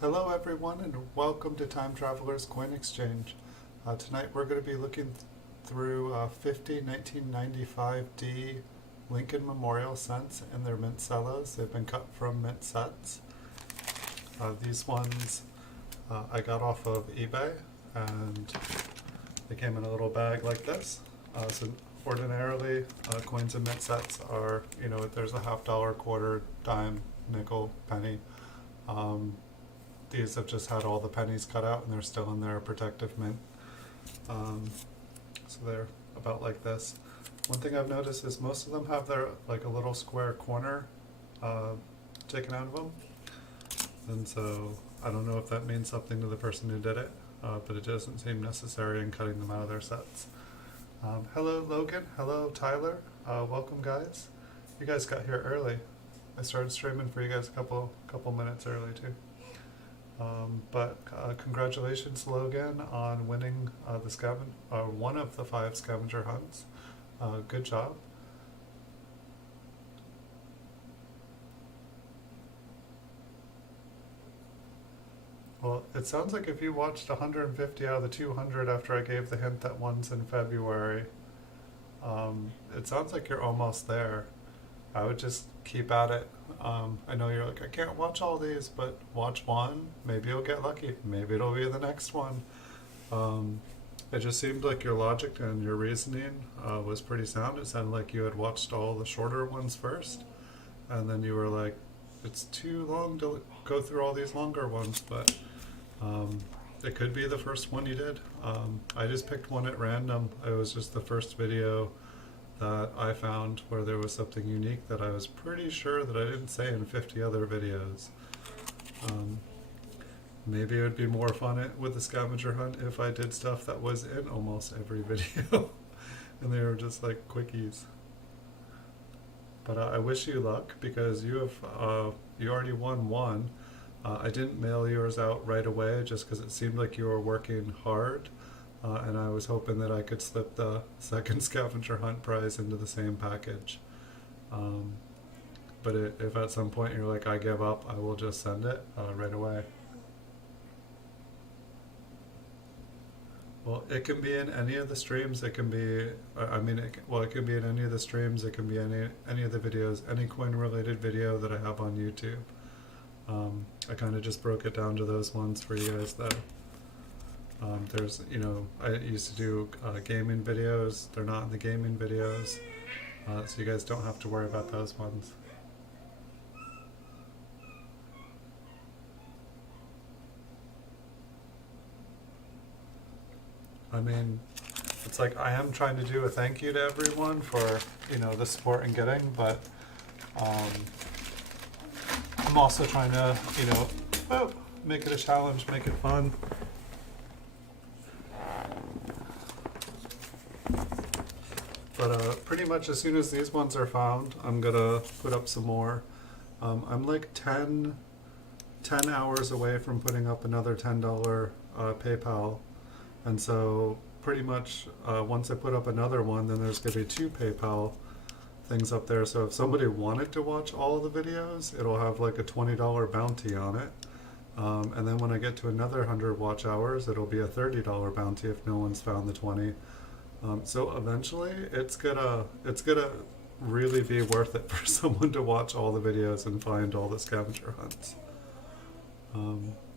Hello everyone and welcome to Time Traveler's Coin Exchange. Tonight we're going to be looking through 50 1995D Lincoln Memorial cents in their Mint Cellos. They've been cut from mint sets. These ones I got off of eBay and they came in a little bag like this. So ordinarily coins in mint sets are, there's a half dollar, quarter, dime, nickel, penny. These have just had all the pennies cut out and they're still in their protective mint. So they're about like this. One thing I've noticed is most of them have their like a little square corner taken out of them. And so I don't know if that means something to the person who did it, but it doesn't seem necessary in cutting them out of their sets. Hello Logan, hello Tyler, welcome guys. You guys got here early. I started streaming for you guys a couple minutes early too. But congratulations, Logan, on winning one of the 5 scavenger hunts. Good job. Well, it sounds like if you watched 150 out of the 200 after I gave the hint that one's in February, it sounds like you're almost there. I would just keep at it. I know you're like, I can't watch all these, but watch one. Maybe you'll get lucky. Maybe it'll be the next one. It just seemed like your logic and your reasoning was pretty sound. It sounded like you had watched all the shorter ones first, and then you were like, it's too long to go through all these longer ones, but it could be the first one you did. I just picked one at random. It was just the first video that I found where there was something unique that I was pretty sure that I didn't say in 50 other videos. Maybe it would be more fun with the scavenger hunt if I did stuff that was in almost every video and they were just like quickies. But I wish you luck because you already won one. I didn't mail yours out right away just because it seemed like you were working hard. And I was hoping that I could slip the second scavenger hunt prize into the same package. But if at some point you're like, I give up, I will just send it right away. Well, it can be in any of the streams. It can be, it can be in any of the streams. It can be any of the videos, any coin-related video that I have on YouTube. I kind of just broke it down to those ones for you guys though. There's, I used to do gaming videos. They're not in the gaming videos, so you guys don't have to worry about those ones. I mean, it's like I am trying to do a thank you to everyone for, the support and getting, but I'm also trying to, make it a challenge, make it fun. But pretty much as soon as these ones are found, I'm gonna put up some more. I'm like 10 hours away from putting up another $10 PayPal. And so pretty much once I put up another one, then there's gonna be 2 PayPal things up there. So if somebody wanted to watch all of the videos, it'll have like a $20 bounty on it. And then when I get to another 100 watch hours, it'll be a $30 bounty if no one's found the 20. So eventually it's gonna really be worth it for someone to watch all the videos and find all the scavenger hunts. I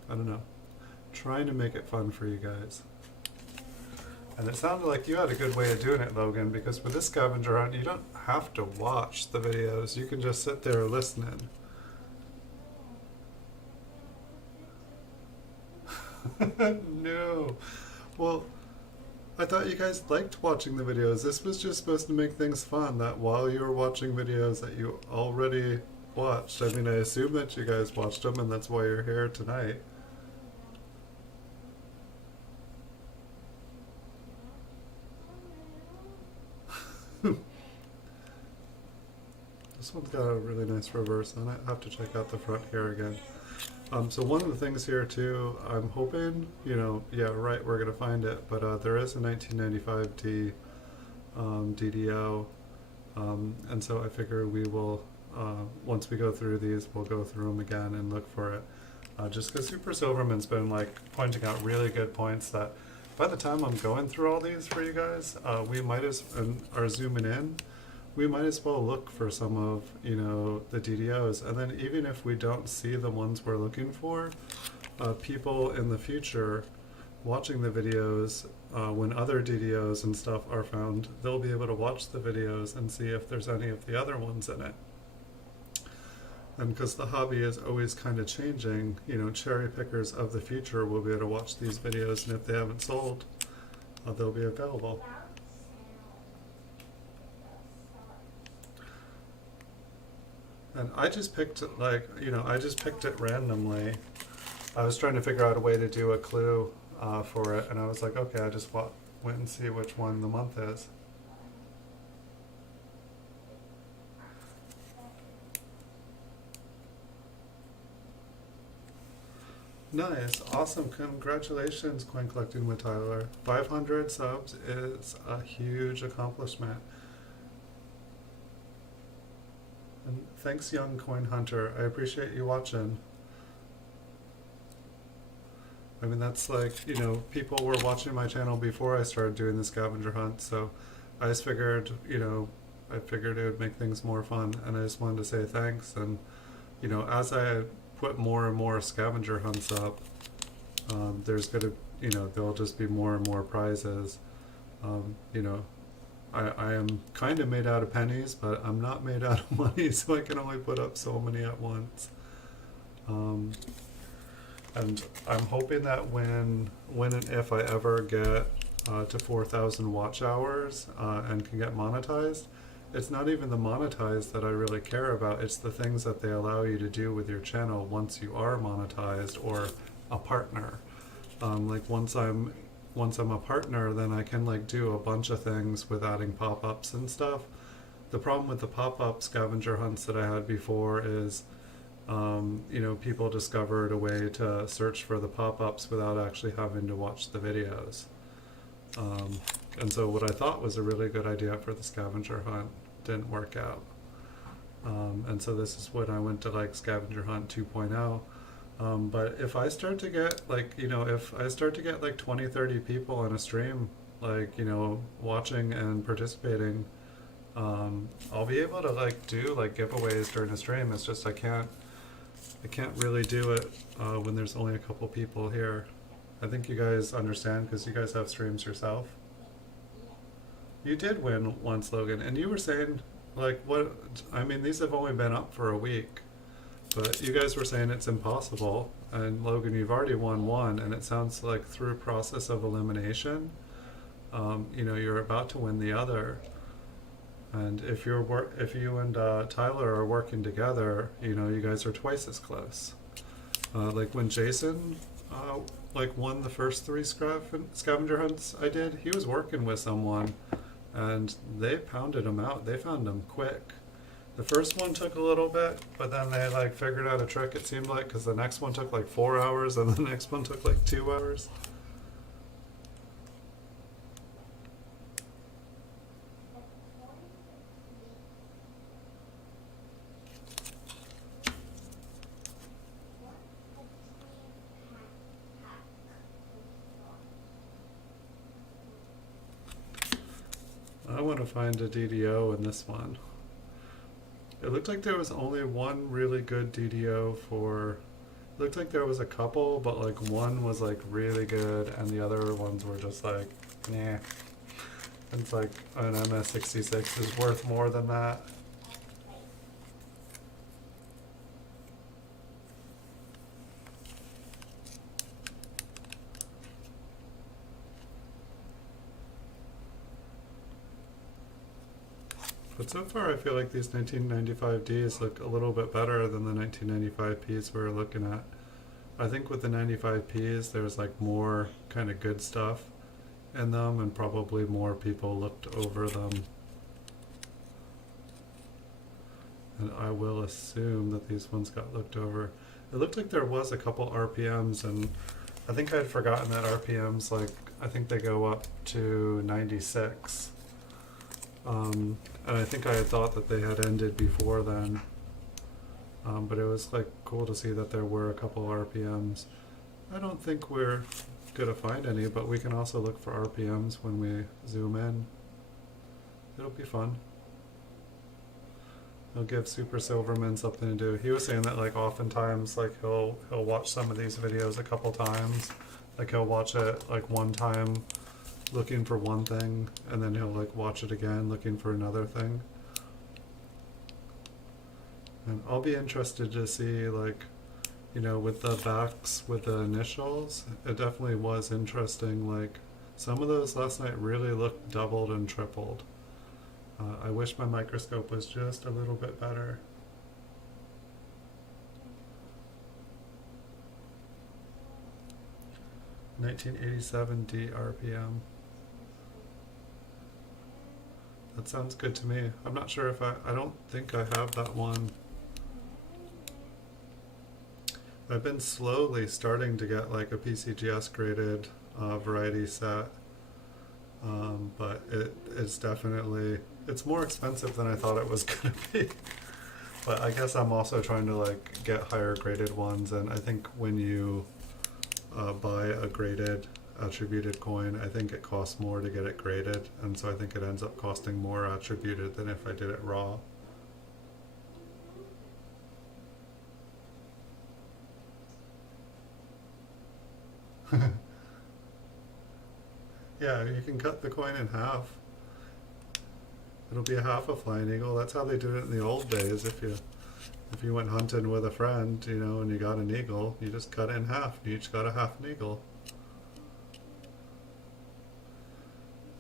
don't know. Trying to make it fun for you guys. And it sounded like you had a good way of doing it, Logan, because with this scavenger hunt, you don't have to watch the videos. You can just sit there listening. No. Well, I thought you guys liked watching the videos. This was just supposed to make things fun, that while you were watching videos that you already watched. I mean, I assume that you guys watched them and that's why you're here tonight. This one's got a really nice reverse on it. I have to check out the front here again. So one of the things here too, I'm hoping, yeah, right, we're going to find it, but there is a 1995D DDO, and so I figure we will, once we go through these, we'll go through them again and look for it. just because Super Silverman's been like pointing out really good points that by the time I'm going through all these for you guys, we might as and are zooming in. We might as well look for some of the DDOs, and then even if we don't see the ones we're looking for, people in the future watching the videos, when other DDOs and stuff are found, they'll be able to watch the videos and see if there's any of the other ones in it. And because the hobby is always kind of changing, cherry pickers of the future will be able to watch these videos, and if they haven't sold, they'll be available. And I just picked it randomly. I was trying to figure out a way to do a clue for it, and I was like, okay, I just went and see which one the month is. Nice, awesome, congratulations, Coin Collecting with Tyler. 500 subs is a huge accomplishment. And thanks, Young Coin Hunter, I appreciate you watching. I mean, that's like, people were watching my channel before I started doing the scavenger hunt, so I just figured, I figured it would make things more fun, and I just wanted to say thanks. And, as I put more and more scavenger hunts up, there's gonna, there'll just be more and more prizes. I am kind of made out of pennies, but I'm not made out of money, so I can only put up so many at once. And I'm hoping that when and if I ever get to 4,000 watch hours and can get monetized, it's not even the monetized that I really care about, it's the things that they allow you to do with your channel once you are monetized or a partner. Like once I'm a partner, then I can like do a bunch of things with adding pop-ups and stuff. The problem with the pop-up scavenger hunts that I had before is people discovered a way to search for the pop-ups without actually having to watch the videos. And so what I thought was a really good idea for the scavenger hunt didn't work out. And so this is when I went to like scavenger hunt 2.0. But if I start to get if I start to get like 20-30 people on a stream, watching and participating, I'll be able to like do like giveaways during a stream. It's just I can't really do it when there's only a couple people here. I think you guys understand because you guys have streams yourself. You did win once, Logan, and you were saying these have only been up for a week, but you guys were saying it's impossible, and Logan, you've already won one, and it sounds like through process of elimination, you're about to win the other. And if you and Tyler are working together, you guys are twice as close. Like when Jason won the first 3 scavenger hunts I did, he was working with someone, and they pounded him out. They found him quick. The first one took a little bit, but then they figured out a trick, it seemed like, because the next one took 4 hours, and the next one took 2 hours. I want to find a DDO in this one. It looked like there was only one really good DDO for... It looked like there was a couple, but one was really good and the other ones were just nah. It's like an MS66 is worth more than that. But so far I feel like these 1995Ds look a little bit better than the 1995Ps we were looking at. I think with the 95Ps there's more kind of good stuff in them, and probably more people looked over them. And I will assume that these ones got looked over. It looked like there was a couple RPMs, and I think I had forgotten that RPMs, I think they go up to 96. And I think I had thought that they had ended before then. But it was like cool to see that there were a couple RPMs. I don't think we're gonna find any, but we can also look for RPMs when we zoom in. It'll be fun. It'll give Super Silverman something to do. He was saying that like oftentimes like he'll watch some of these videos a couple times. Like he'll watch it like one time looking for one thing, and then he'll like watch it again looking for another thing. And I'll be interested to see, like, you know, with the backs with the initials, it definitely was interesting. Like some of those last night really looked doubled and tripled. I wish my microscope was just a little bit better. $1987 RPM. That sounds good to me. I'm not sure if I don't think I have that one. I've been slowly starting to get like a PCGS graded variety set, but it's definitely, it's more expensive than I thought it was gonna be. But I guess I'm also trying to like get higher graded ones, and I think when you buy a graded attributed coin, I think it costs more to get it graded, and so I think it ends up costing more attributed than if I did it raw. Yeah, you can cut the coin in half. It'll be a half a flying eagle. That's how they did it in the old days. If you went hunting with a friend, you know, and you got an eagle, you just cut it in half. You each got a half an eagle.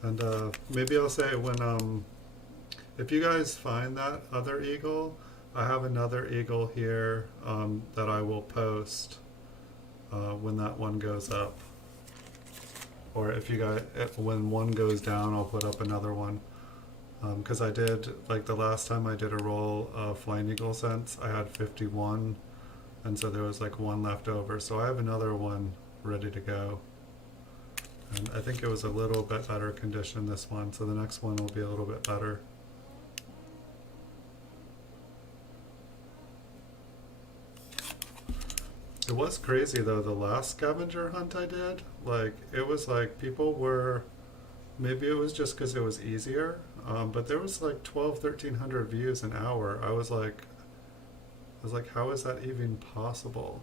And maybe I'll say when if you guys find that other eagle, I have another eagle here that I will post when that one goes up. Or if you guys, when one goes down, I'll put up another one. Because I did, like the last time I did a roll of Flying Eagle cents, I had 51, and so there was like one left over. So I have another one ready to go. And I think it was a little bit better condition, this one, so the next one will be a little bit better. It was crazy though, the last scavenger hunt I did, like it was like people were, maybe it was just because it was easier, but there was like 1,300 views an hour. I was like, how is that even possible?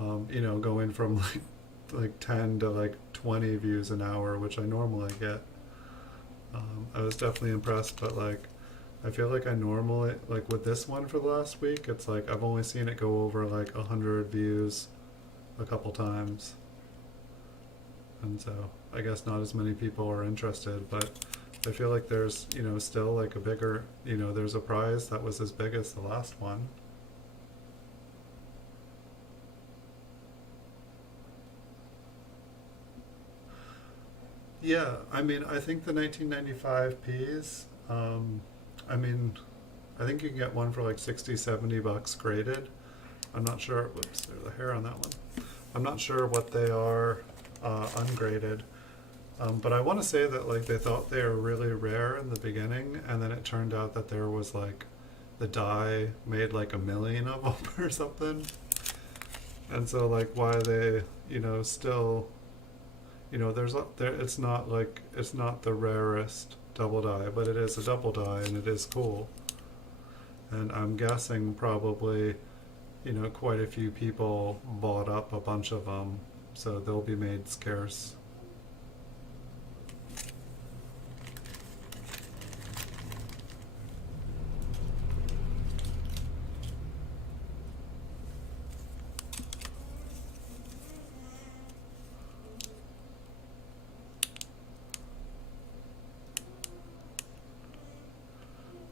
You know, going from like 10 to like 20 views an hour, which I normally get. I was definitely impressed, but like, I feel like I normally, like with this one for the last week, it's like I've only seen it go over like 100 views a couple times. And so I guess not as many people are interested, but I feel like there's, you know, still like a bigger, you know, there's a prize that was as big as the last one. Yeah, I mean, I think the 1995 Ps, I mean, I think you can get one for like 60, 70 bucks graded. I'm not sure, whoops, there's a hair on that one. I'm not sure what they are ungraded. But I want to say that like they thought they were really rare in the beginning, and then it turned out that there was like the die made like 1,000,000 of them or something. And so like why they, you know, still, you know, it's not like, it's not the rarest double die, but it is a double die and it is cool. And I'm guessing probably, you know, quite a few people bought up a bunch of them, so they'll be made scarce.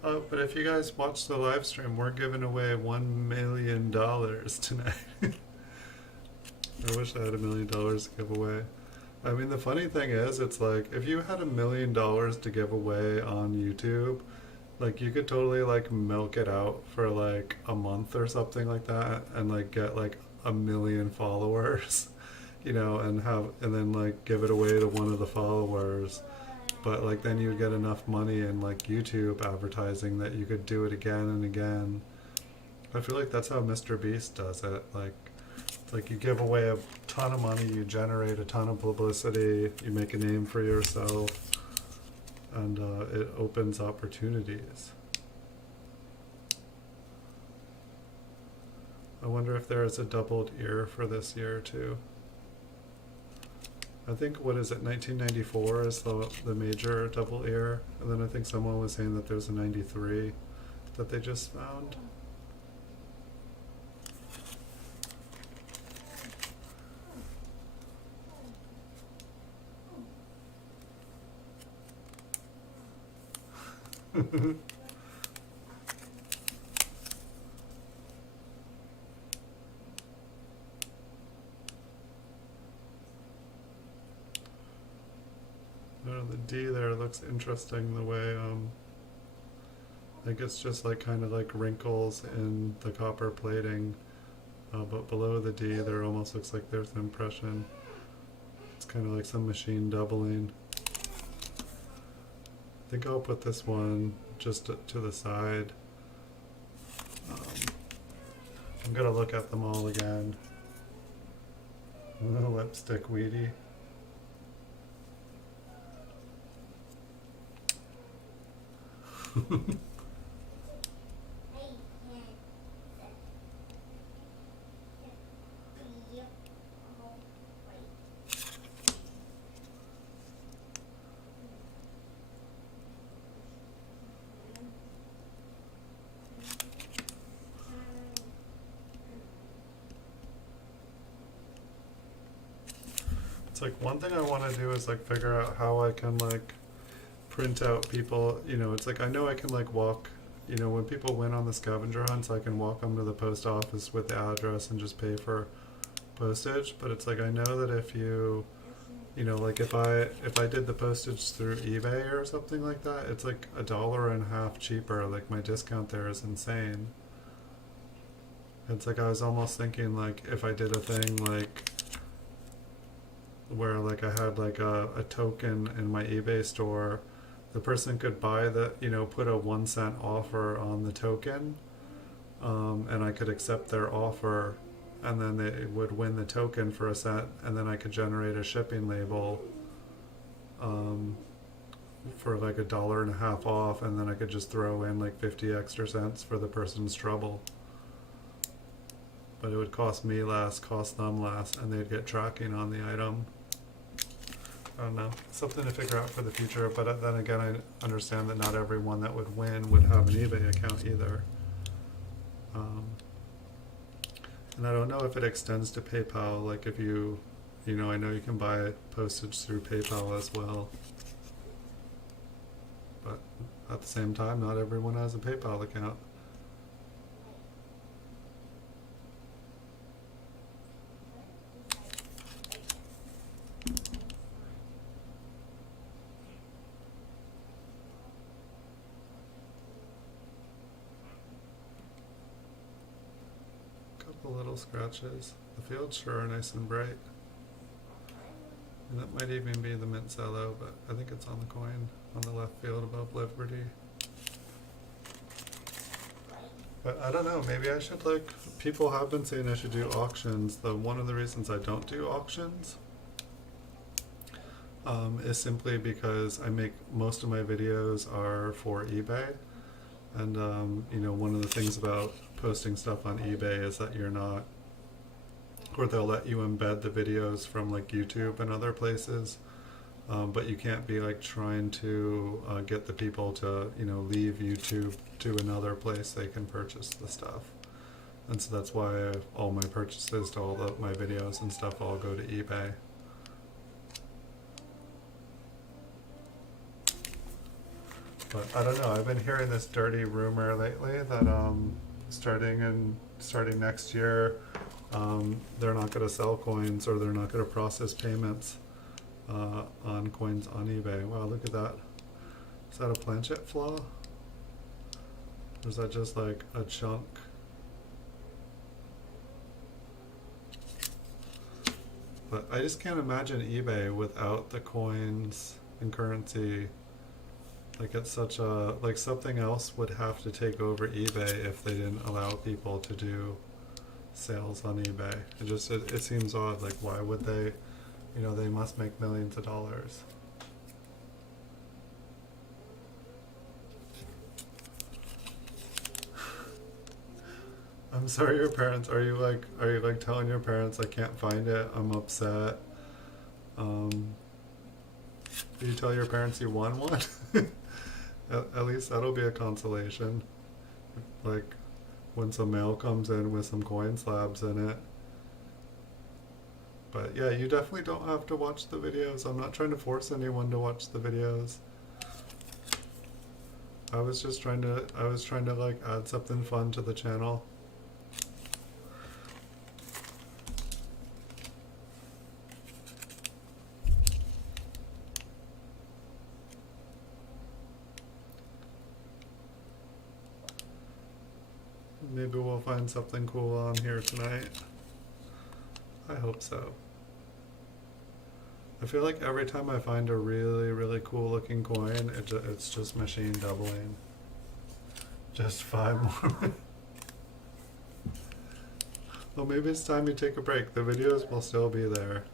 Oh, but if you guys watch the live stream, we're giving away $1 million tonight. I wish I had $1 million to give away. I mean, the funny thing is, it's like, if you had $1 million to give away on YouTube, like, you could totally, like, milk it out for, like, a month or something like that, and, like, get, like, 1 million followers, you know, and then, like, give it away to one of the followers. But, like, then you'd get enough money in, like, YouTube advertising that you could do it again and again. I feel like that's how Mr. Beast does it. Like you give away a ton of money, you generate a ton of publicity, you make a name for yourself, and it opens opportunities. I wonder if there is a doubled ear for this year too. I think, what is it, 1994 is the major double ear, and then I think someone was saying that there's a 93 that they just found. The D there looks interesting, the way like it's just like kind of like wrinkles in the copper plating, but below the D there almost looks like there's an impression. It's kind of like some machine doubling. I think I'll put this one just to the side. I'm gonna look at them all again. Lipstick Weedy. It's like one thing I want to do is like figure out how I can like print out people, it's like I know I can like walk, when people win on the scavenger hunts, I can walk them to the post office with the address and just pay for postage, but it's like I know that if you, like if I did the postage through eBay or something like that, it's like $1.50 cheaper. Like my discount there is insane. It's like I was almost thinking like if I did a thing like where like I had like a token in my eBay store, the person could buy the, put a 1 cent offer on the token, and I could accept their offer, and then they would win the token for a cent, and then I could generate a shipping label for like $1.50 off, and then I could just throw in like 50 extra cents for the person's trouble. But it would cost me less, cost them less, and they'd get tracking on the item. I don't know, something to figure out for the future, but then again I understand that not everyone that would win would have an eBay account either. And I don't know if it extends to PayPal, like if you, I know you can buy postage through PayPal as well. But at the same time, not everyone has a PayPal account. Little scratches. The fields sure are nice and bright. And that might even be the Mint Cello, but I think it's on the coin on the left field above Liberty. But I don't know, maybe I should people have been saying I should do auctions. One of the reasons I don't do auctions is simply because most of my videos are for eBay. And, one of the things about posting stuff on eBay is that you're not, or they'll let you embed the videos from like YouTube and other places, but you can't be like trying to get the people to, leave YouTube to another place they can purchase the stuff. And so that's why all my purchases to all my videos and stuff all go to eBay. But I don't know, I've been hearing this dirty rumor lately that starting next year, they're not going to sell coins, or they're not going to process payments on coins on eBay. Wow, look at that. Is that a planchet flaw? Or is that just like a chunk? But I just can't imagine eBay without the coins and currency Like it's such a, like something else would have to take over eBay if they didn't allow people to do sales on eBay. It seems odd, like why would they, you know, they must make millions of dollars. I'm sorry your parents, are you like telling your parents I can't find it, I'm upset? Do you tell your parents you won one? At least that'll be a consolation. Like when some mail comes in with some coin slabs in it. But yeah, you definitely don't have to watch the videos. I'm not trying to force anyone to watch the videos. I was trying to like add something fun to the channel. Maybe we'll find something cool on here tonight. I hope so. I feel like every time I find a really, really cool looking coin, it's just machine doubling. Just 5 more. Well, maybe it's time you take a break. The videos will still be there.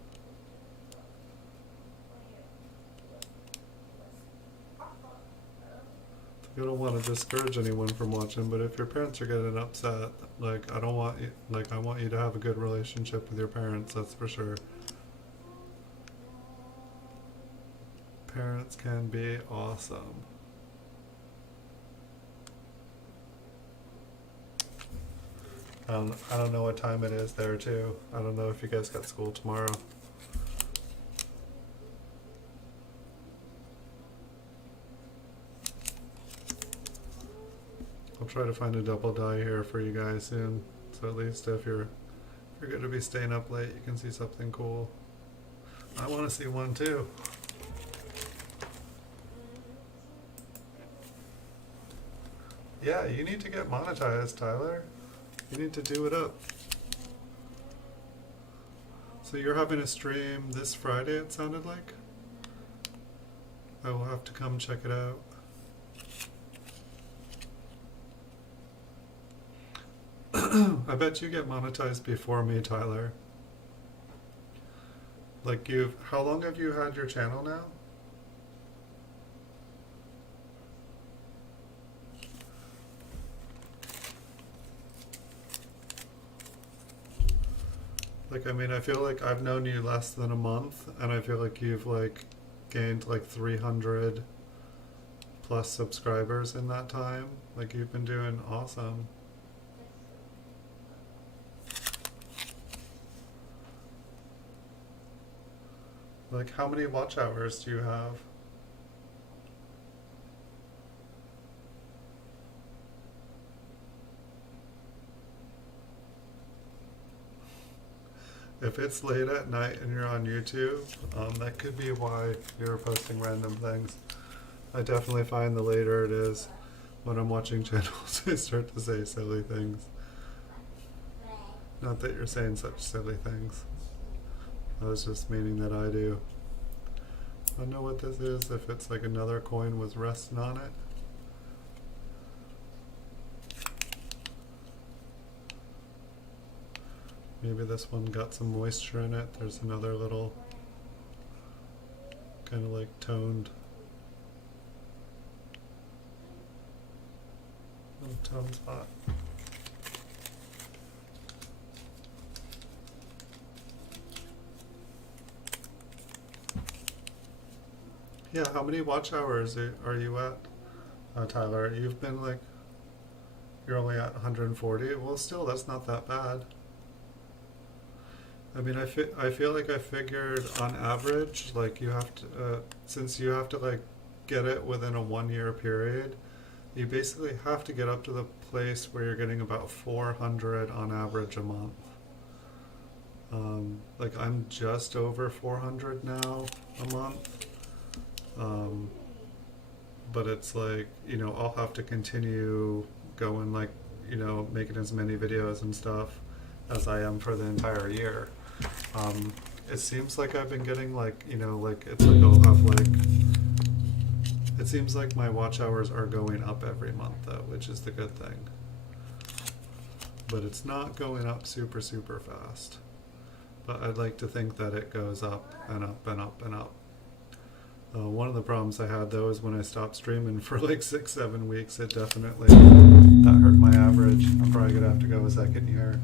I don't want to discourage anyone from watching, but if your parents are getting upset, like I don't want you, like I want you to have a good relationship with your parents, that's for sure. Parents can be awesome. I don't know what time it is there too. I don't know if you guys got school tomorrow. I'll try to find a double die here for you guys soon. So at least if you're going to be staying up late, you can see something cool. I want to see one too. Yeah, you need to get monetized, Tyler. You need to do it up. So you're having a stream this Friday, it sounded like? I will have to come check it out. I bet you get monetized before me, Tyler. Like how long have you had your channel now? Like, I mean, I feel like I've known you less than a month, and I feel like you've like gained like 300 plus subscribers in that time. Like you've been doing awesome. Like, how many watch hours do you have? If it's late at night and you're on YouTube, that could be why you're posting random things. I definitely find the later it is when I'm watching channels, I start to say silly things. Not that you're saying such silly things. I was just meaning that I do. I don't know what this is, if it's like another coin was resting on it. Maybe this one got some moisture in it. There's another little kind of like toned little tone spot. Yeah, how many watch hours are you at, Tyler? You've been like, you're only at 140? Well, still, that's not that bad. I mean, I feel like I figured on average, like you have to, since you have to like get it within a 1 year period, you basically have to get up to the place where you're getting about 400 on average a month. Like I'm just over 400 now a month. But it's like, you know, I'll have to continue going, like, you know, making as many videos and stuff as I am for the entire year. It seems like I've been getting like, you know, like it's like I'll have like It seems like my watch hours are going up every month though, which is the good thing. But it's not going up super, super fast. But I'd like to think that it goes up and up and up and up. One of the problems I had though is when I stopped streaming for like 6-7 weeks, it definitely, that hurt my average. I'm probably gonna have to go a second year.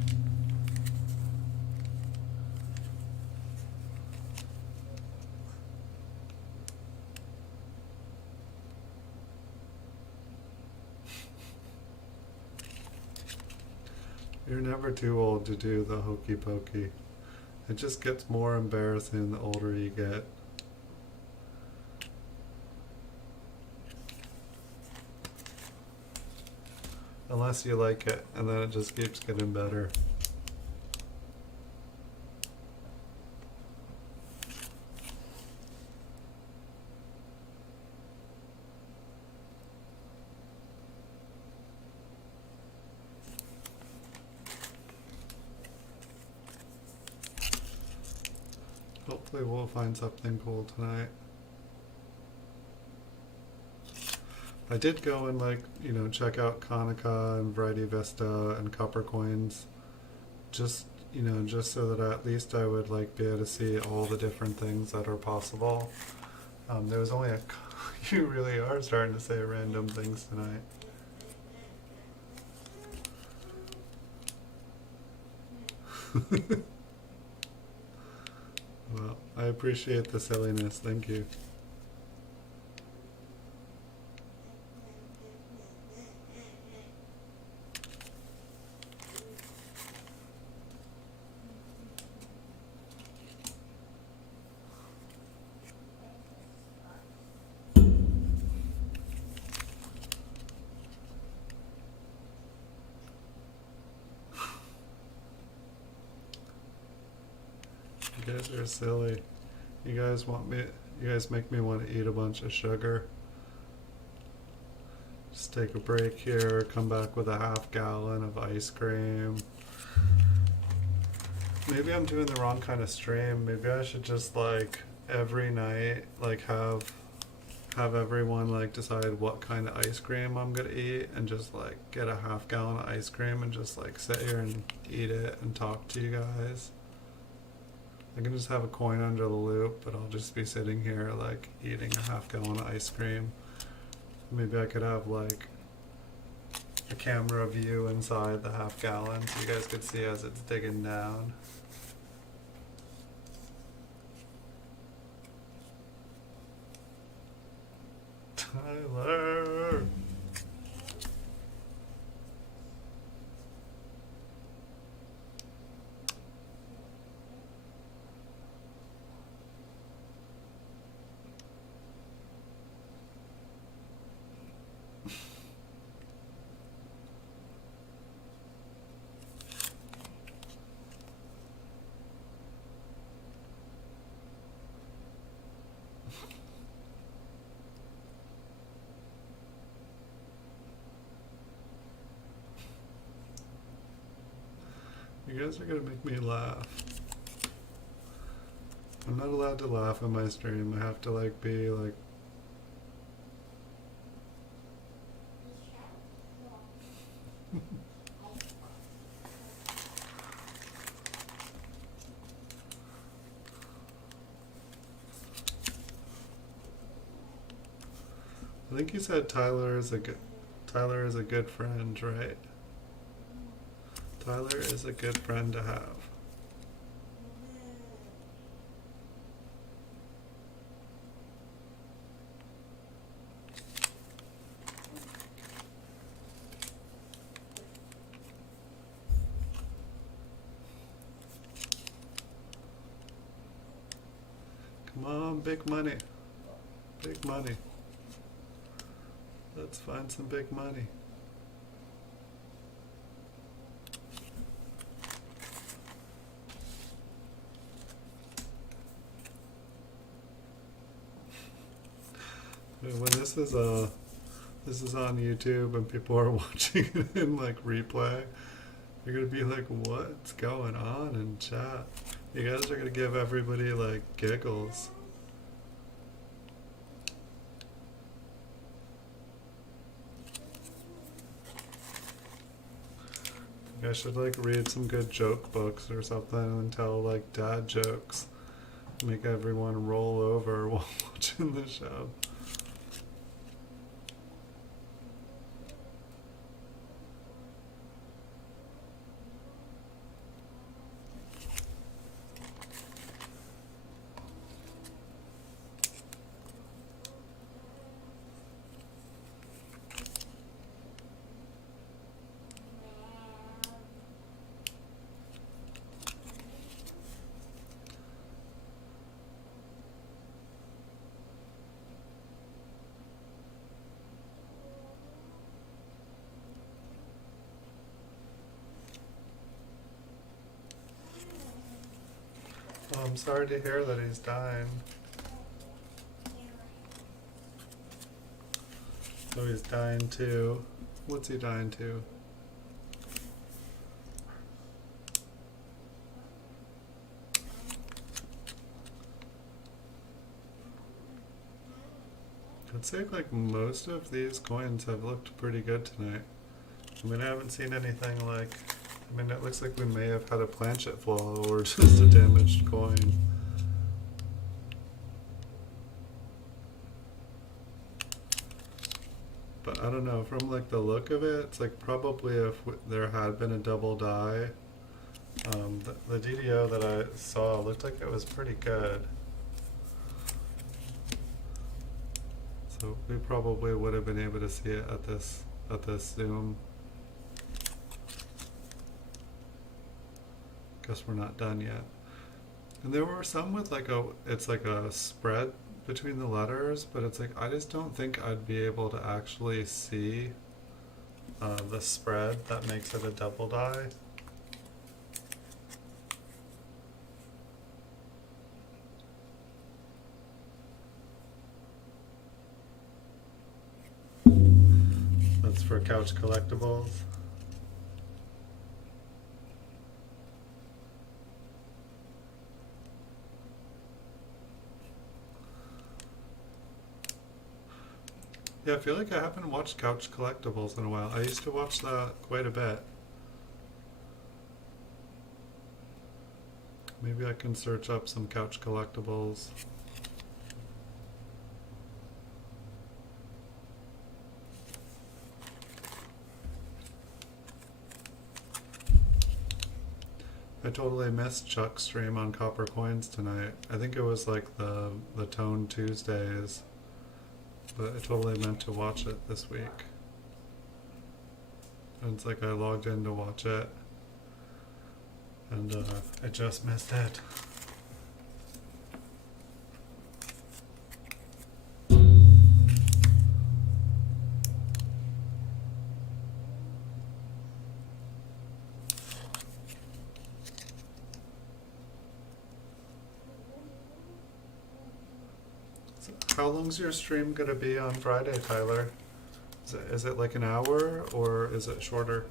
You're never too old to do the hokey pokey. It just gets more embarrassing the older you get. Unless you like it, and then it just keeps getting better. Hopefully we'll find something cool tonight. I did go and like, you know, check out Konica and Variety Vista and Copper Coins. Just, you know, just so that at least I would like be able to see all the different things that are possible. There was only a, you really are starting to say random things tonight. Well, I appreciate the silliness, thank you. You guys are silly. You guys make me want to eat a bunch of sugar. Just take a break here, come back with a half gallon of ice cream. Maybe I'm doing the wrong kind of stream. Maybe I should just like every night like have everyone like decide what kind of ice cream I'm gonna eat and just like get a half gallon of ice cream and just like sit here and eat it and talk to you guys. I can just have a coin under the loop, but I'll just be sitting here like eating a half gallon of ice cream. Maybe I could have like a camera view inside the half gallon so you guys could see as it's digging down. Tyler! You guys are gonna make me laugh. I'm not allowed to laugh on my stream. I have to like be like I think you said Tyler is a good friend, right? Tyler is a good friend to have. Come on, big money. Big money. Let's find some big money. When this is on YouTube and people are watching it in like replay, you're gonna be like, what's going on in chat? You guys are gonna give everybody like giggles. I should like read some good joke books or something and tell like dad jokes. Make everyone roll over while watching the show. Well, I'm sorry to hear that he's dying. So he's dying too. What's he dying to? I'd say like most of these coins have looked pretty good tonight. I mean, I haven't seen anything like, I mean, it looks like we may have had a planchet flaw or just a damaged coin. But I don't know, from like the look of it, it's like probably if there had been a double die, the DDO that I saw looked like it was pretty good. So we probably would have been able to see it at this zoom. Guess we're not done yet. And there were some with like it's like a spread between the letters, but it's like I just don't think I'd be able to actually see the spread that makes it a double die. That's for Couch Collectibles. Yeah, I feel like I haven't watched Couch Collectibles in a while. I used to watch that quite a bit. Maybe I can search up some Couch Collectibles. I totally missed Chuck's stream on Copper Coins tonight. I think it was like the Tone Tuesdays. But I totally meant to watch it this week. And it's like I logged in to watch it, and I just missed it. How long's your stream gonna be on Friday, Tyler? Is it like an hour or is it shorter?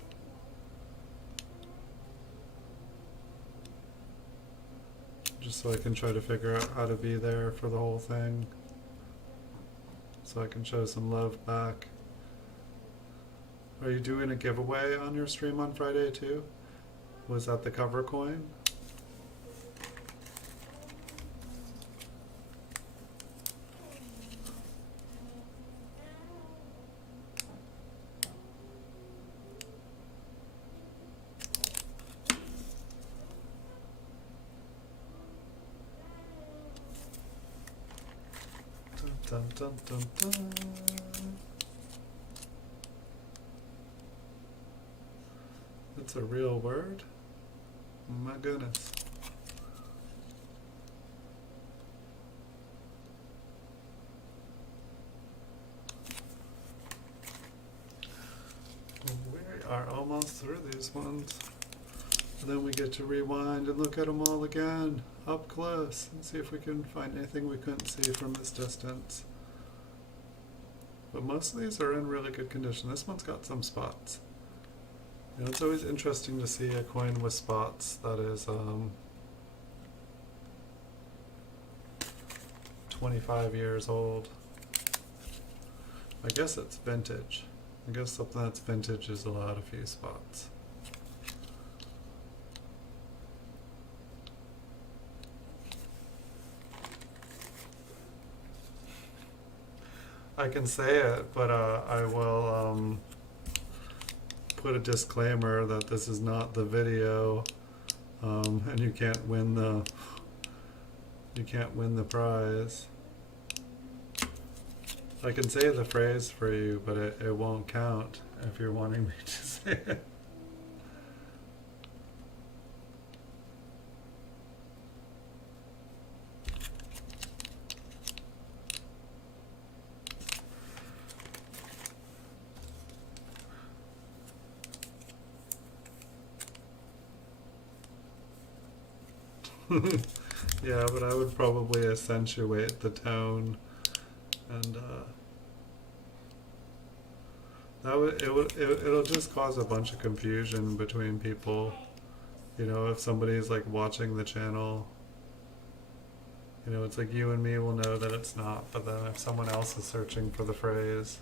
Just so I can try to figure out how to be there for the whole thing. So I can show some love back. Are you doing a giveaway on your stream on Friday too? Was that the cover coin? Dun, dun, dun, dun. It's a real word? My goodness. We are almost through these ones. And then we get to rewind and look at them all again, up close, and see if we can find anything we couldn't see from this distance. But most of these are in really good condition. This one's got some spots. You know, it's always interesting to see a coin with spots that is 25 years old. I guess it's vintage. I guess something that's vintage is allowed a few spots. I can say it, but I will put a disclaimer that this is not the video, and you can't win the prize. I can say the phrase for you, but it won't count if you're wanting me to say it. Yeah, but I would probably accentuate the tone, and it'll just cause a bunch of confusion between people. You know, if somebody's like watching the channel, you know, it's like you and me will know that it's not, but then if someone else is searching for the phrase.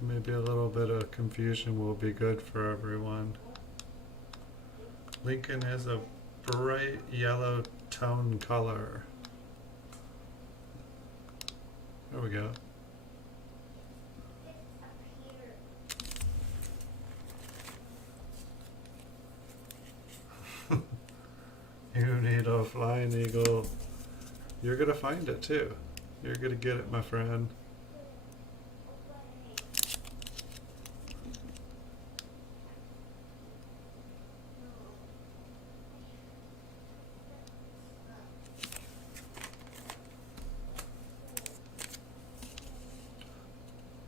Maybe a little bit of confusion will be good for everyone. Lincoln is a bright yellow tone color. There we go. You need a flying eagle. You're gonna find it too. You're gonna get it, my friend.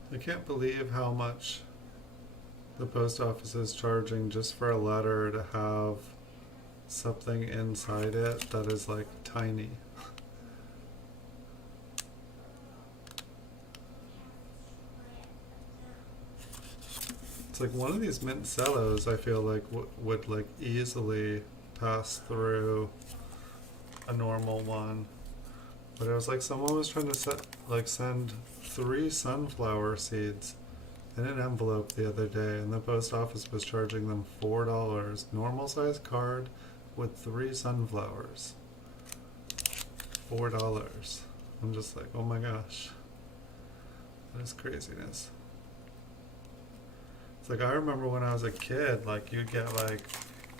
I can't believe how much the post office is charging just for a letter to have something inside it that is like tiny. It's like one of these Mint Cellos I feel like would like easily pass through a normal one. But it was like someone was trying to send 3 sunflower seeds in an envelope the other day, and the post office was charging them $4. Normal size card with 3 sunflowers. $4. I'm just like, oh my gosh. That is craziness. It's like I remember when I was a kid, like you'd get like,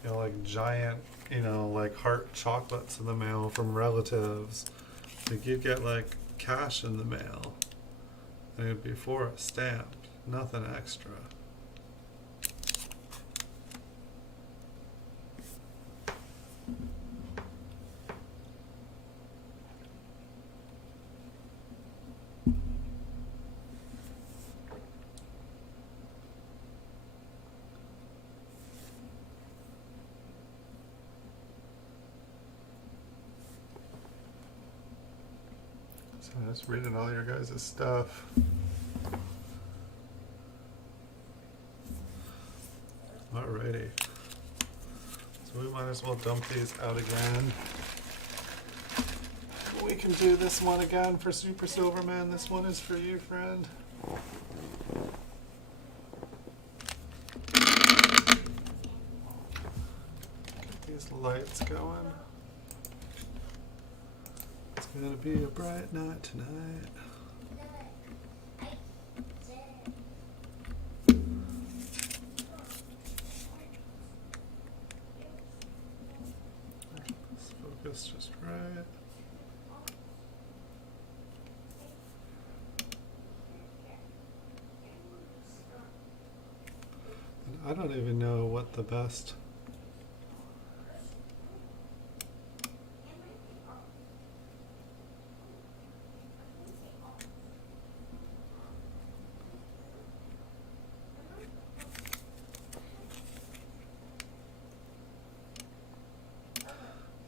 you know, like giant, you know, like heart chocolates in the mail from relatives. Like you'd get like cash in the mail, and it'd be for a stamp, nothing extra. So I was reading all your guys' stuff. Alrighty. So we might as well dump these out again. We can do this one again for Super Silverman. This one is for you, friend. Get these lights going. It's gonna be a bright night tonight. Let's focus just right. And I don't even know what the best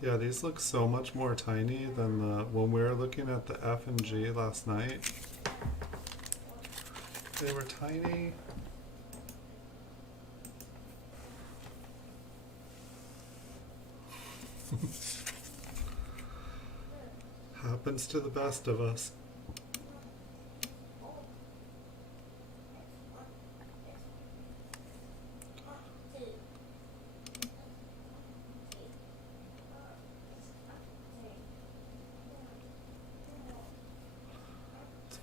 Yeah, these look so much more tiny than the when we were looking at the F and G last night. They were tiny. Happens to the best of us.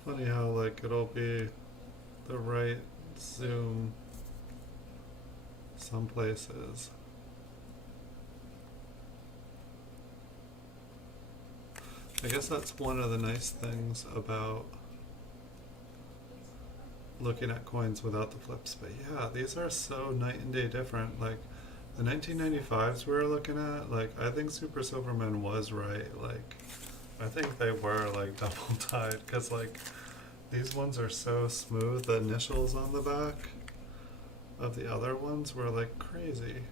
Funny how like it'll be the right zoom some places. I guess that's one of the nice things about looking at coins without the flips. But yeah, these are so night and day different. Like the 1995s we were looking at, like I think Super Silverman was right. Like I think they were like double dyed because like these ones are so smooth. The initials on the back of the other ones were like crazy.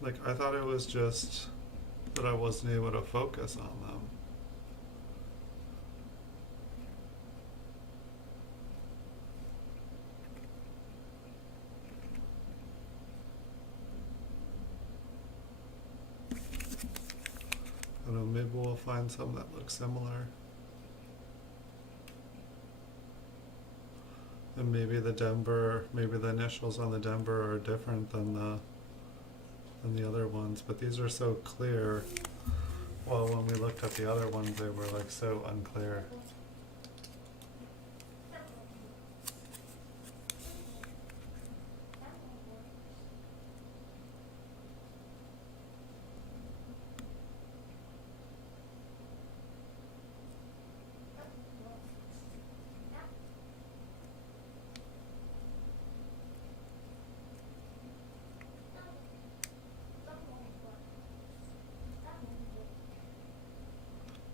Like I thought it was just that I wasn't able to focus on them. I don't know, maybe we'll find some that look similar. And maybe maybe the initials on the Denver are different than the other ones, but these are so clear. Well, when we looked at the other ones, they were like so unclear.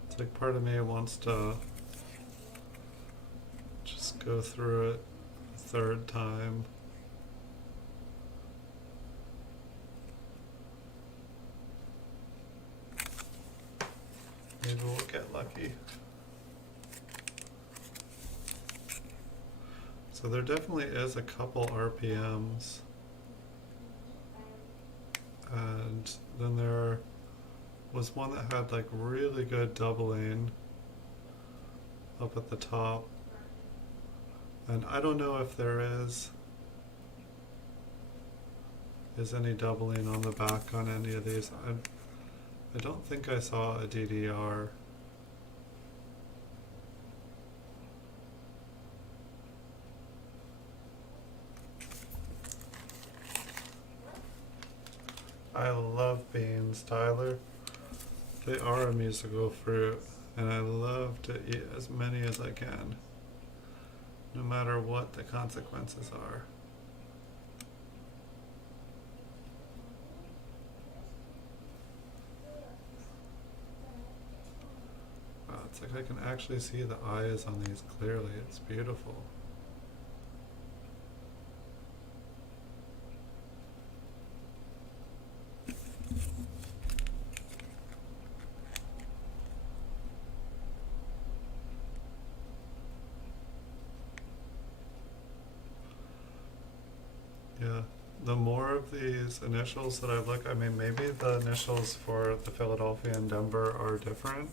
It's like part of me wants to just go through it a third time. Maybe we'll get lucky. So there definitely is a couple RPMs. And then there was one that had like really good doubling up at the top. And I don't know if there is any doubling on the back on any of these. I don't think I saw a DDR. I love beans, Tyler. They are a musical fruit, and I love to eat as many as I can, no matter what the consequences are. Wow, it's like I can actually see the eyes on these clearly. It's beautiful. Yeah, the more of these initials that I look, I mean, maybe the initials for the Philadelphia and Denver are different,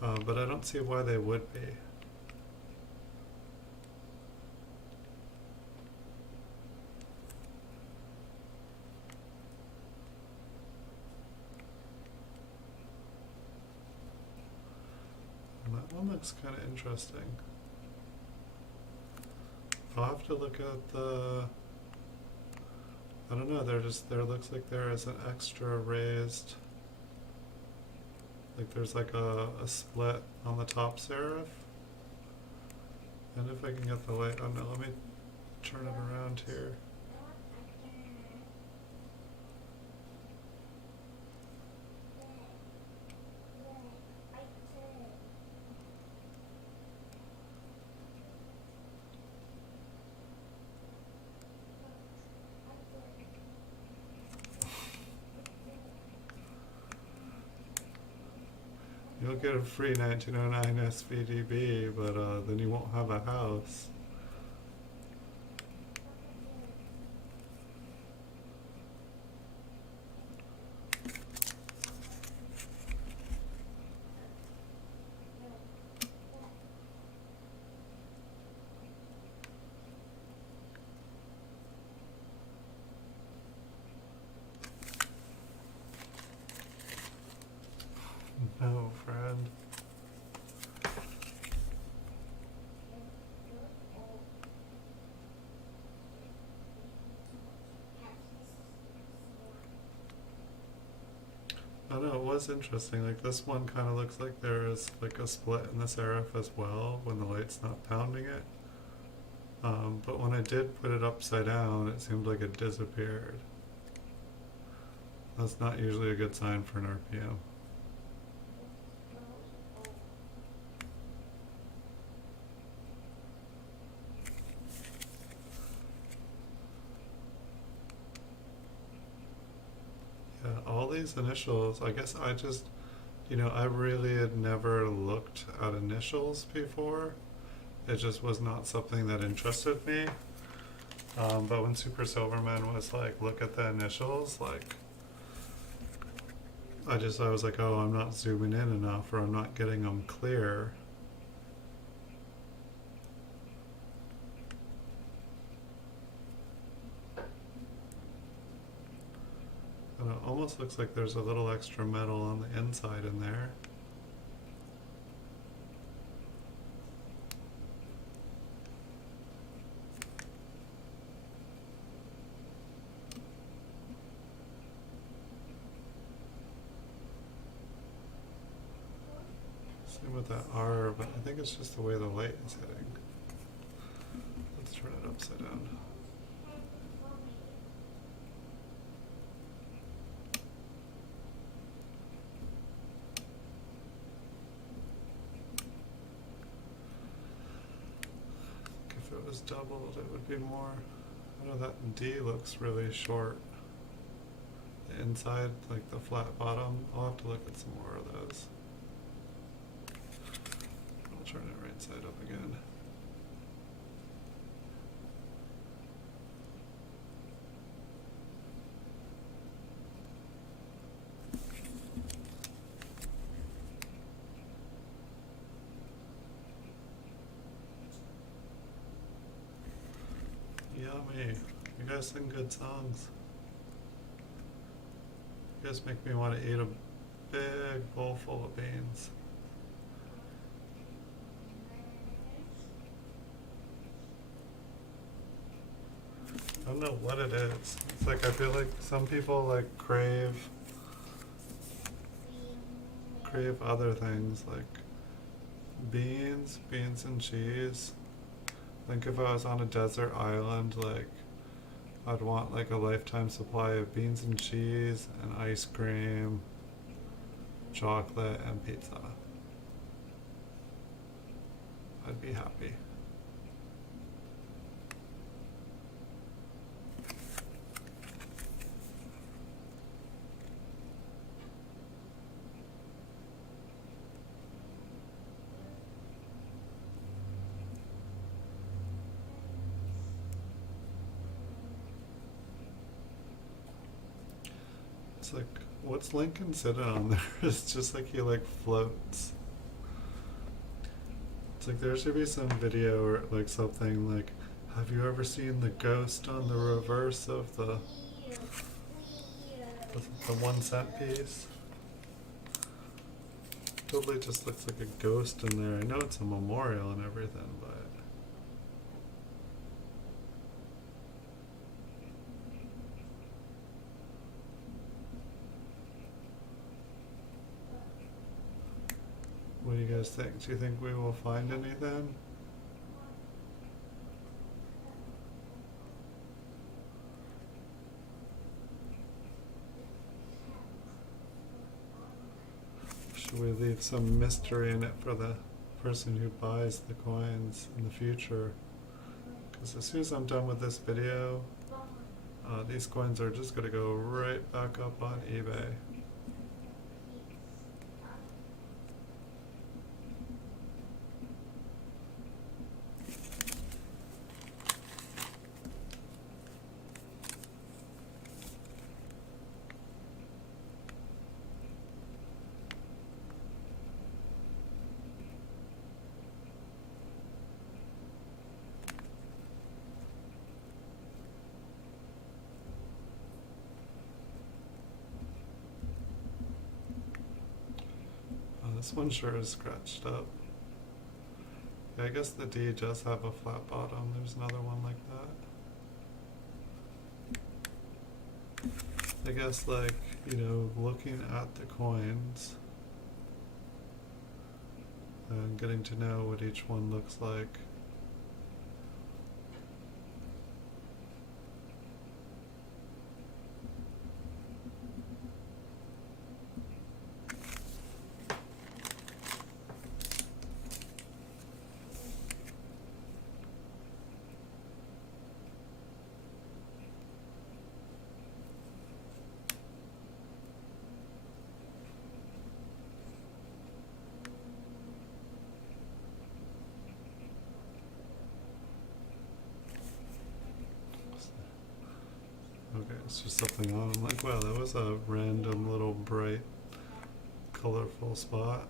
but I don't see why they would be. And that one looks kind of interesting. I'll have to look at the, I don't know, there looks like there is an extra raised, like there's like a split on the top serif. And if I can get the light, oh no, let me turn it around here. You'll get a free 1909 SVDB, but then you won't have a house. No, friend. was interesting. Like this one kind of looks like there is like a split in the serif as well when the light's not pounding it. But when I did put it upside down, it seemed like it disappeared. That's not usually a good sign for an RPM. Yeah, all these initials, I guess I just, I really had never looked at initials before. It just was not something that interested me. But when Super Silverman was like, look at the initials, like, I was like, oh, I'm not zooming in enough, or I'm not getting them clear. And it almost looks like there's a little extra metal on the inside in there. Same with that R, but I think it's just the way the light is hitting. Let's turn it upside down. If it was doubled, it would be more. I know that D looks really short. The inside, like the flat bottom, I'll have to look at some more of those. I'll turn it right side up again. Yummy. You guys sing good songs. You guys make me want to eat a big bowl full of beans. I don't know what it is. It's like I feel like some people like crave other things like beans and cheese. I think if I was on a desert island, like I'd want like a lifetime supply of beans and cheese and ice cream, chocolate and pizza. I'd be happy. It's like, what's Lincoln sitting on there? It's just like he like floats. It's like there should be some video or like something like, have you ever seen the ghost on the reverse of the 1 cent piece? Totally just looks like a ghost in there. I know it's a memorial and everything, but what do you guys think? Do you think we will find anything? Should we leave some mystery in it for the person who buys the coins in the future? Because as soon as I'm done with this video, these coins are just going to go right back up on eBay. This one sure is scratched up. Yeah, I guess the D does have a flat bottom. There's another one like that. I guess like looking at the coins and getting to know what each one looks like. Okay, it's just something on. I'm like, wow, that was a random little bright, colorful spot.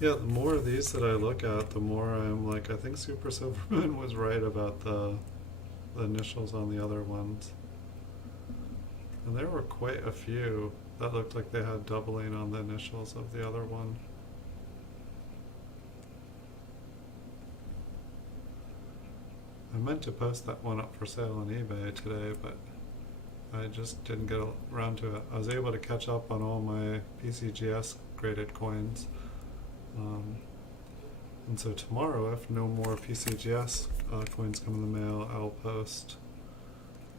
Yeah, the more of these that I look at, the more I'm like, I think Super Silverman was right about the initials on the other ones. And there were quite a few that looked like they had doubling on the initials of the other one. I meant to post that one up for sale on eBay today, but I just didn't get around to it. I was able to catch up on all my PCGS graded coins. And so tomorrow, if no more PCGS coins come in the mail, I'll post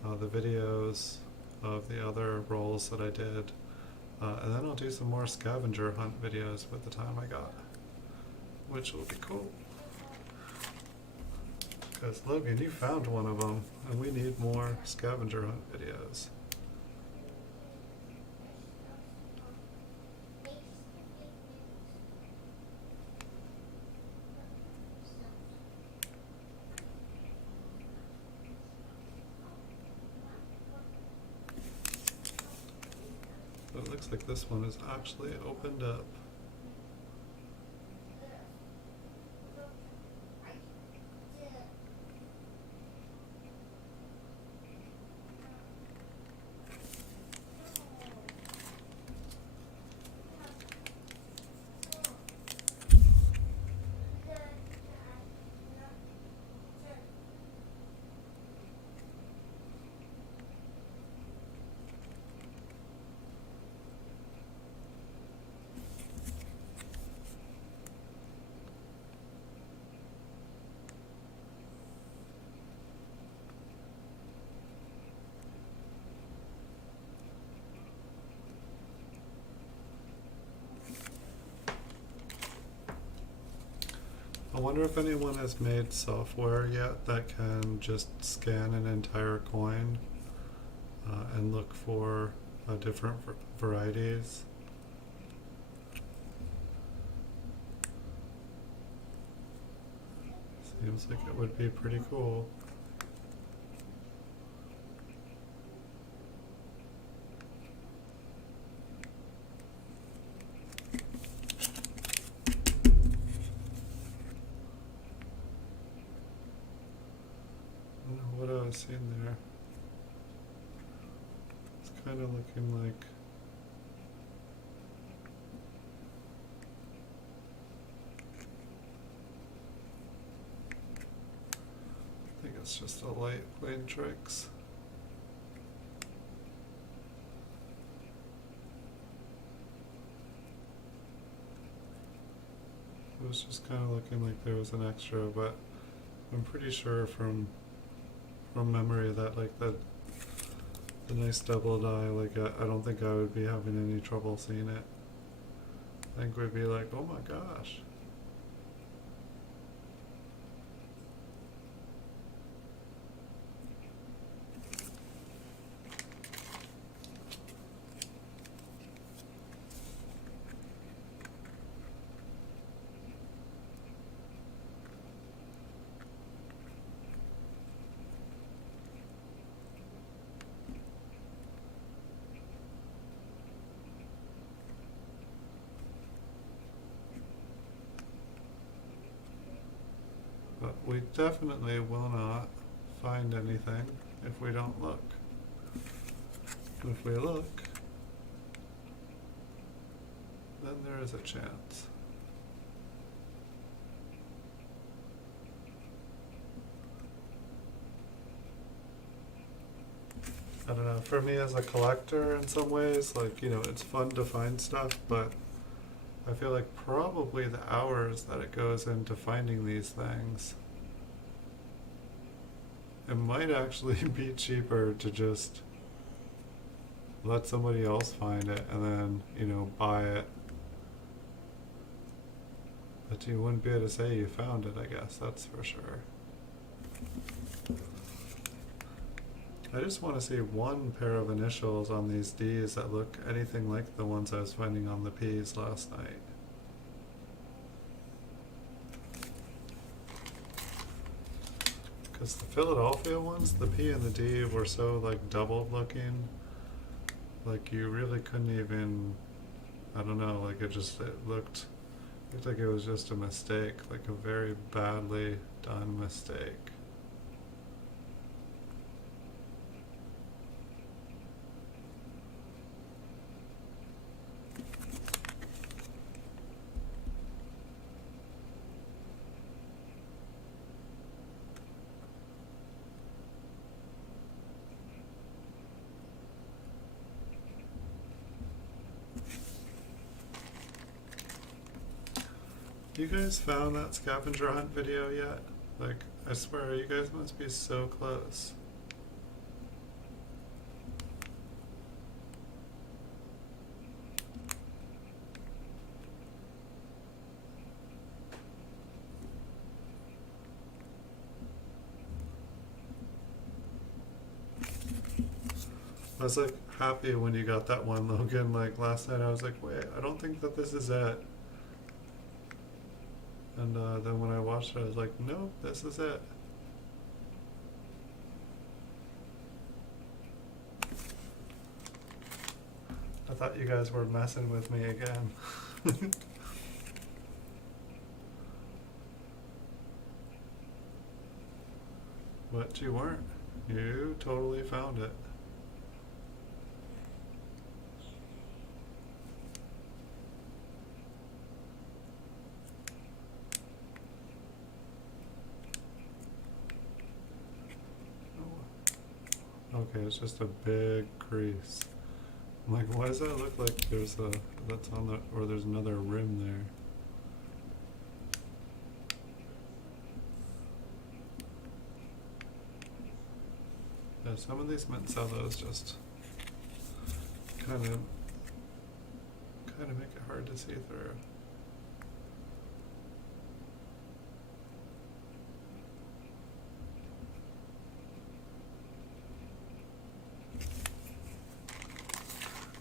the videos of the other rolls that I did. And then I'll do some more scavenger hunt videos with the time I got, which will be cool. Because Logan, you found one of them, and we need more scavenger hunt videos. So it looks like this one is actually opened up. I wonder if anyone has made software yet that can just scan an entire coin and look for different varieties. Seems like it would be pretty cool. What I was seeing there, it's kind of looking like I think it's just a light playing tricks. It was just kind of looking like there was an extra, but I'm pretty sure from memory that like the nice double die, like I don't think I would be having any trouble seeing it. I think we'd be like, oh my gosh. But we definitely will not find anything if we don't look. If we look, then there is a chance. I don't know, for me as a collector in some ways, like, you know, it's fun to find stuff, but I feel like probably the hours that it goes into finding these things, it might actually be cheaper to just let somebody else find it and then, you know, buy it. But you wouldn't be able to say you found it, I guess, that's for sure. I just want to see one pair of initials on these D's that look anything like the ones I was finding on the P's last night. Because the Philadelphia ones, the P and the D were so like doubled looking, like you really couldn't even, I don't know, like it looked like it was just a mistake, like a very badly done mistake. You guys found that scavenger hunt video yet? Like, I swear, you guys must be so close. I was like happy when you got that one, Logan. Like last night I was like, wait, I don't think that this is it. And then when I watched it, I was like, no, this is it. I thought you guys were messing with me again. But you weren't. You totally found it. Okay, it's just a big crease. I'm like, why does that look like there's a, that's on the, or there's another rim there? Yeah, some of these Mint Cellos just kind of make it hard to see through.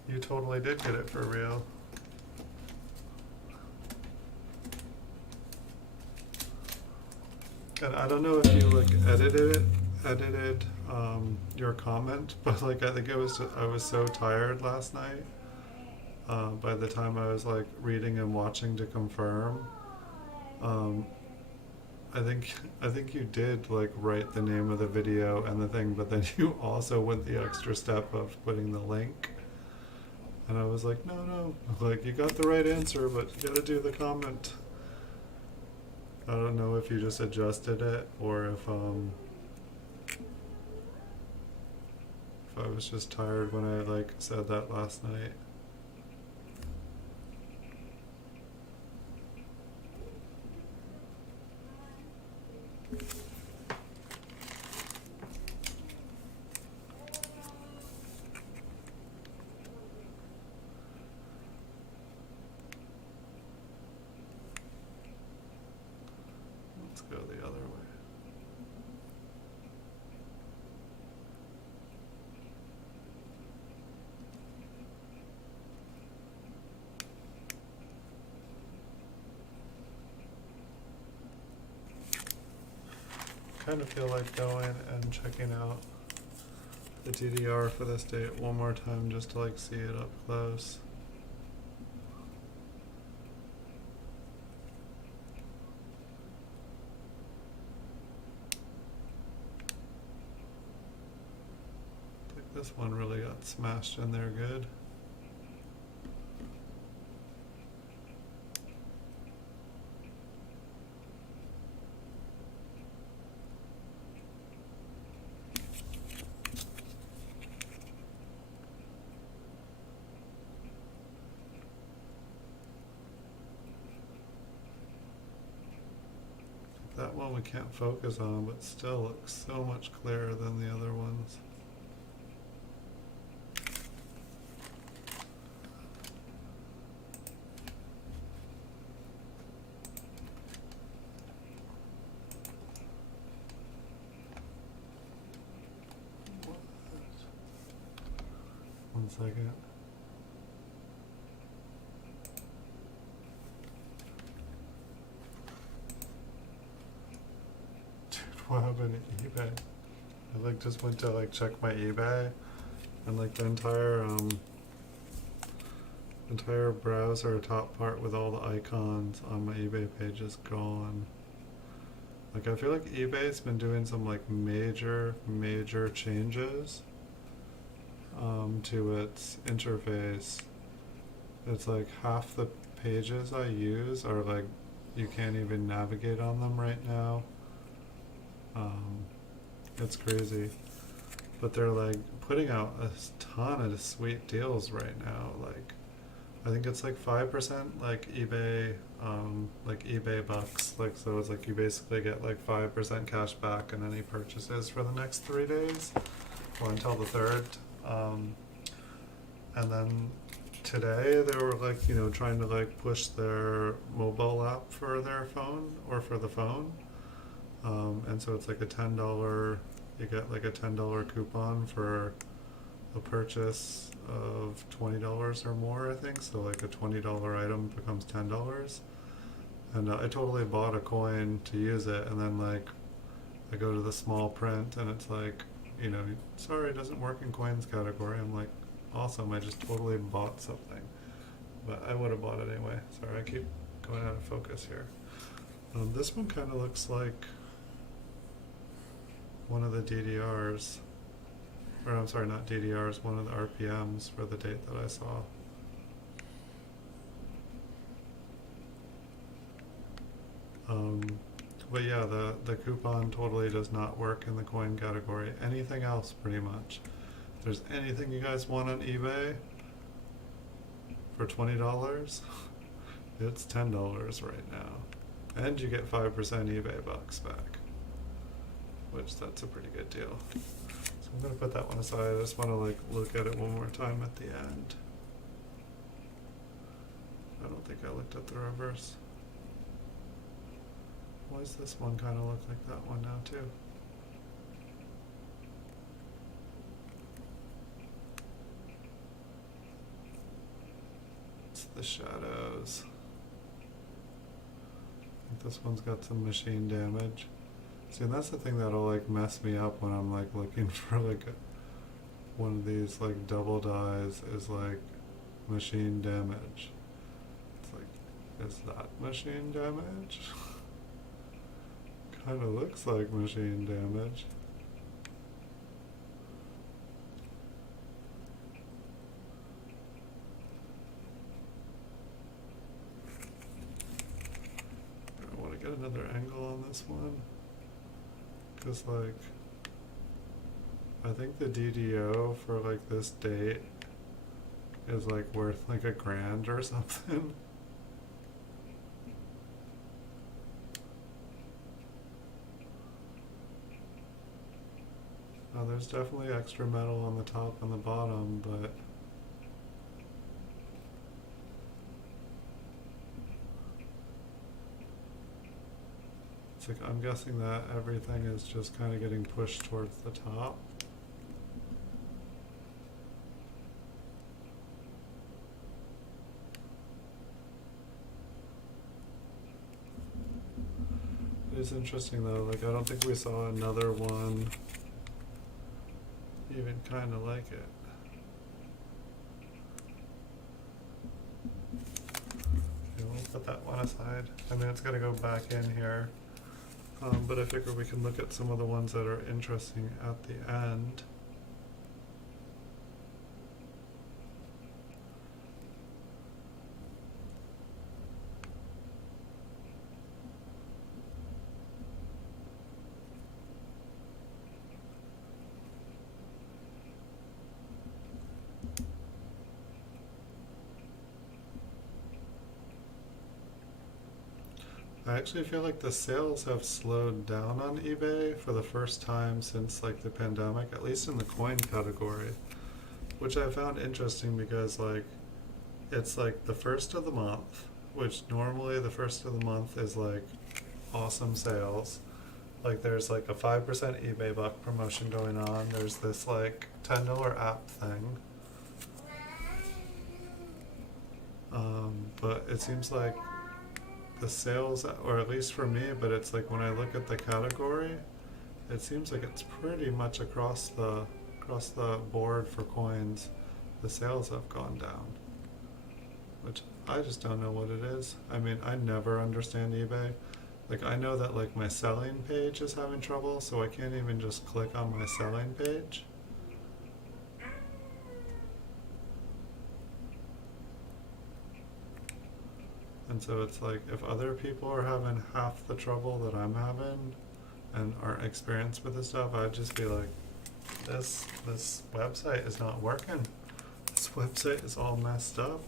You totally did get it for real. And I don't know if you like edited your comment, but like I think I was so tired last night. By the time I was like reading and watching to confirm, I think you did like write the name of the video and the thing, but then you also went the extra step of putting the link. And I was like, no, like you got the right answer, but you gotta do the comment. I don't know if you just adjusted it or if I was just tired when I like said that last night. Let's go the other way. Kind of feel like going and checking out the DDR for this date one more time just to like see it up close. I think this one really got smashed in there good. one we can't focus on, but still looks so much clearer than the other ones. One second. Dude, what happened to eBay? I like just went to like check my eBay, and like the entire browser top part with all the icons on my eBay page is gone. Like I feel like eBay's been doing some like major changes to its interface. It's like half the pages I use are like you can't even navigate on them right now. It's crazy, but they're like putting out a ton of sweet deals right now. Like I think it's like 5% like eBay bucks. Like so it's like you basically get like 5% cash back on any purchases for the next 3 days, or until the 3rd. And then today they were like, you know, trying to like push their mobile app for their phone or for the phone. And so it's like a $10, you get like a $10 coupon for a purchase of $20 or more, I think. So like a $20 item becomes $10. And I totally bought a coin to use it, and then like I go to the small print and it's like, you know, sorry, it doesn't work in coins category. I'm like, awesome, I just totally bought something. But I would have bought it anyway. Sorry, I keep going out of focus here. This one kind of looks like one of the DDRs. Or I'm sorry, not DDRs, one of the RPMs for the date that I saw. But yeah, the coupon totally does not work in the coin category. Anything else, pretty much. If there's anything you guys want on eBay for $20, it's $10 right now. And you get 5% eBay bucks back, which that's a pretty good deal. So I'm gonna put that one aside. I just wanna like look at it one more time at the end. I don't think I looked at the reverse. Why does this one kind of look like that one now too? It's the shadows. I think this one's got some machine damage. See, and that's the thing that'll like mess me up when I'm like looking for like one of these like double dies is like machine damage. It's like, is that machine damage? Kind of looks like machine damage. I want to get another angle on this one, because like I think the DDO for like this date is like worth like $1,000 or something. Oh, there's definitely extra metal on the top and the bottom, but it's like I'm guessing that everything is just kind of getting pushed towards the top. It is interesting though, like I don't think we saw another one even kind of like it. Okay, we'll put that one aside. I mean, it's going to go back in here, but I figure we can look at some of the ones that are interesting at the end. I I actually feel like the sales have slowed down on eBay for the first time since like the pandemic, at least in the coin category, which I found interesting because like it's like the first of the month, which normally the first of the month is like awesome sales. Like there's like a 5% eBay buck promotion going on. There's this like $10 app thing. But it seems like the sales, or at least for me, but it's like when I look at the category, it seems like it's pretty much across the board for coins. The sales have gone down, which I just don't know what it is. I mean, I never understand eBay. Like I know that like my selling page is having trouble, so I can't even just click on my selling page. And so it's like if other people are having half the trouble that I'm having and aren't experienced with this stuff, I'd just be like, this website is not working. This website is all messed up.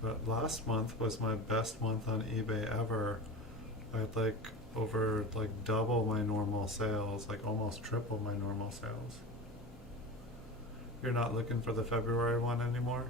But last month was my best month on eBay ever. I had like over like double my normal sales, like almost triple my normal sales. You're not looking for the February one anymore?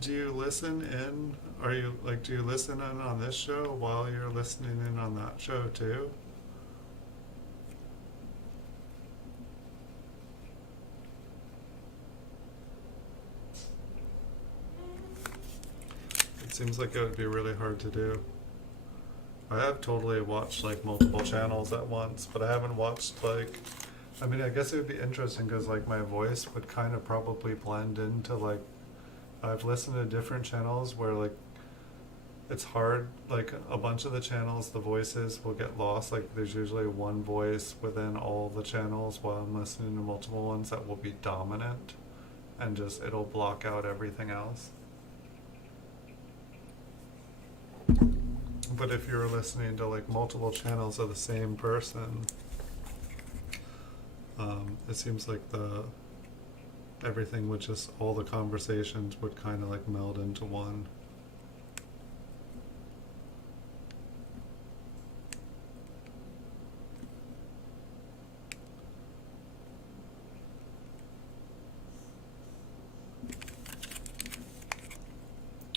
Do you listen in? Are you like, do you listen in on this show while you're listening in on that show too? It seems like it would be really hard to do. I have totally watched like multiple channels at once, but I haven't watched like, I mean, I guess it would be interesting because like my voice would kind of probably blend into like, I've listened to different channels where like it's hard, like a bunch of the channels, the voices will get lost. Like there's usually one voice within all the channels while I'm listening to multiple ones that will be dominant and just it'll block out everything else. But if you're listening to like multiple channels of the same person, it seems like everything would just, all the conversations would kind of like meld into one.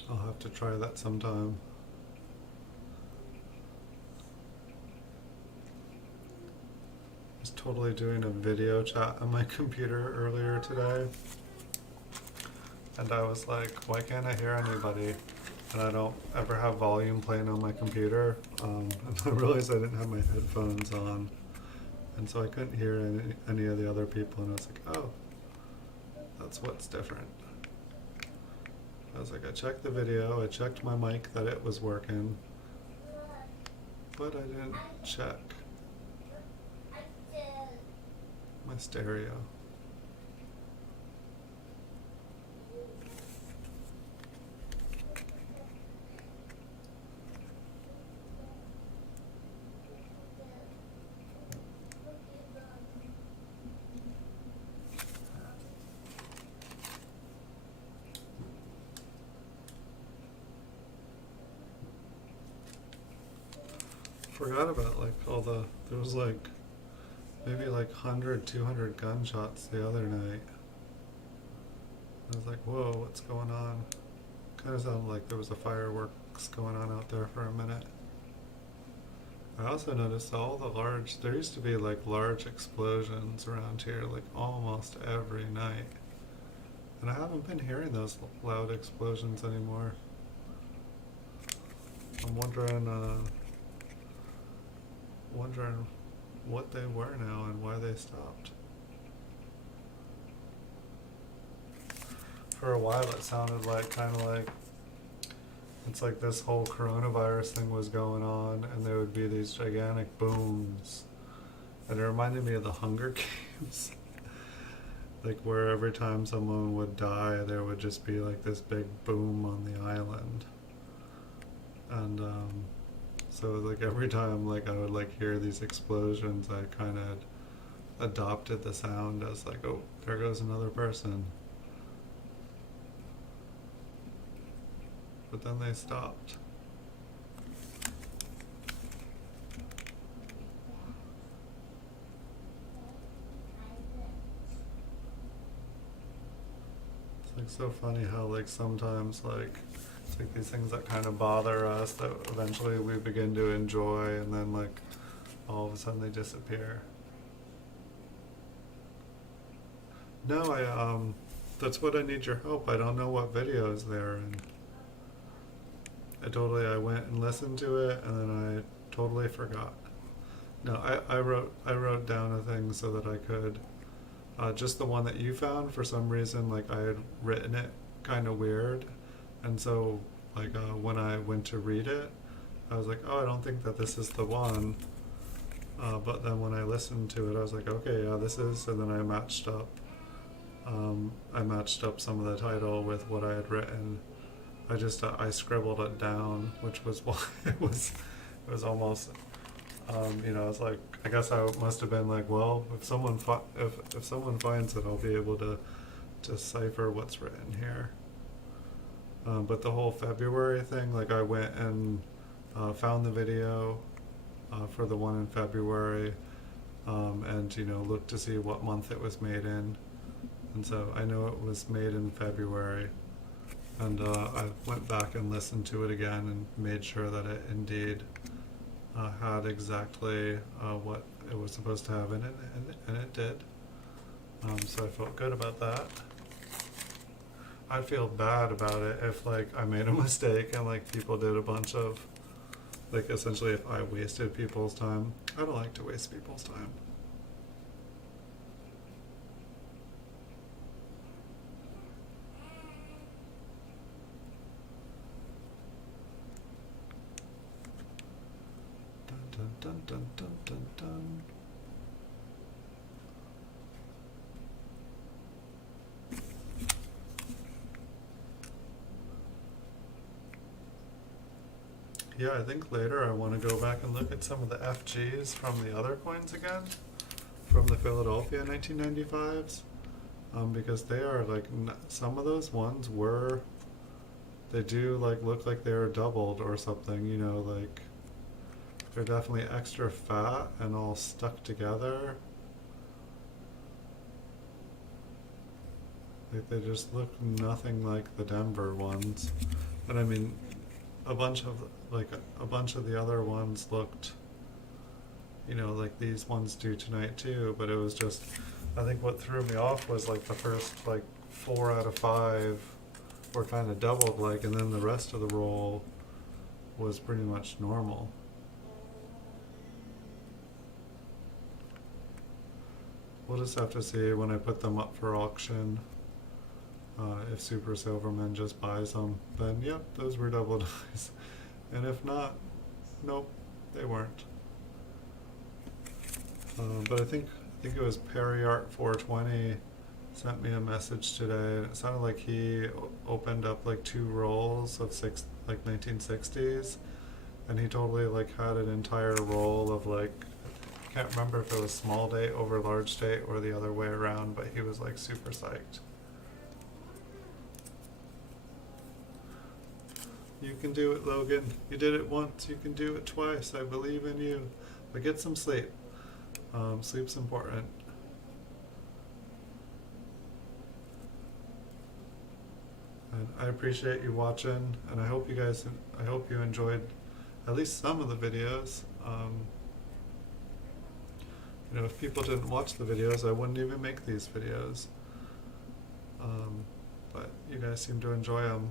I'll have to try that sometime. I was totally doing a video chat on my computer earlier today, and I was like, why can't I hear anybody? And I don't ever have volume playing on my computer, and I realized I didn't have my headphones on, and so I couldn't hear any of the other people, and I was like, oh, that's what's different. I was like, I checked the video, I checked my mic that it was working, but I didn't check my stereo. Forgot about like there was like maybe like 100, 200 gunshots the other night. I was like, whoa, what's going on? Kind of sounded like there was a fireworks going on out there for a minute. I also noticed there used to be like large explosions around here like almost every night. And I haven't been hearing those loud explosions anymore. I'm wondering what they were now and why they stopped. For a while it sounded like kind of like it's like this whole coronavirus thing was going on and there would be these gigantic booms And it reminded me of the Hunger Games. Like where every time someone would die, there would just be like this big boom on the island. And so like every time like I would like hear these explosions, I kind of adopted the sound as like, oh, there goes another person. But then they stopped. It's like so funny how like sometimes like it's like these things that kind of bother us that eventually we begin to enjoy, and then like all of a sudden they disappear. No, that's what I need your help. I don't know what videos they're in. I went and listened to it, and then I totally forgot. No, I wrote down a thing so that I could, just the one that you found for some reason, like I had written it kind of weird, and so like when I went to read it, I was like, oh, I don't think that this is the one. But then when I listened to it, I was like, okay, yeah, this is, and then I matched up. I matched up some of the title with what I had written. I scribbled it down, which was why it was almost, it's like, I guess I must have been like, well, if someone finds it, I'll be able to decipher what's written here. But the whole February thing, like I went and found the video for the one in February, and looked to see what month it was made in, and so I know it was made in February. And I went back and listened to it again and made sure that it indeed had exactly what it was supposed to have in it, and it did. So I felt good about that. I'd feel bad about it if like I made a mistake and like people did a bunch of, like essentially if I wasted people's time. I don't like to waste people's time. Dun, dun, dun, dun, dun, dun. Yeah, I think later I want to go back and look at some of the FGs from the other coins again, from the Philadelphia 1995s, because they are like, some of those ones they do like look like they were doubled or something, like they're definitely extra fat and all stuck together. Like they just look nothing like the Denver ones. And I mean, a bunch of the other ones looked, like these ones do tonight too, but it was just, I think what threw me off was like the first like 4 out of 5 were kind of doubled, like, and then the rest of the roll was pretty much normal. We'll just have to see when I put them up for auction. If Super Silverman just buys them, then yep, those were double dice. And if not, nope, they weren't. But I think it was Perry Art 420 sent me a message today, and it sounded like he opened up like 2 rolls of 1960s, and he totally like had an entire roll of like, I can't remember if it was small date over large date or the other way around, but he was like super psyched. You can do it, Logan. You did it once, you can do it twice. I believe in you. But get some sleep. Sleep's important. And I appreciate you watching, and I hope you enjoyed at least some of the videos. If people didn't watch the videos, I wouldn't even make these videos. But you guys seem to enjoy them.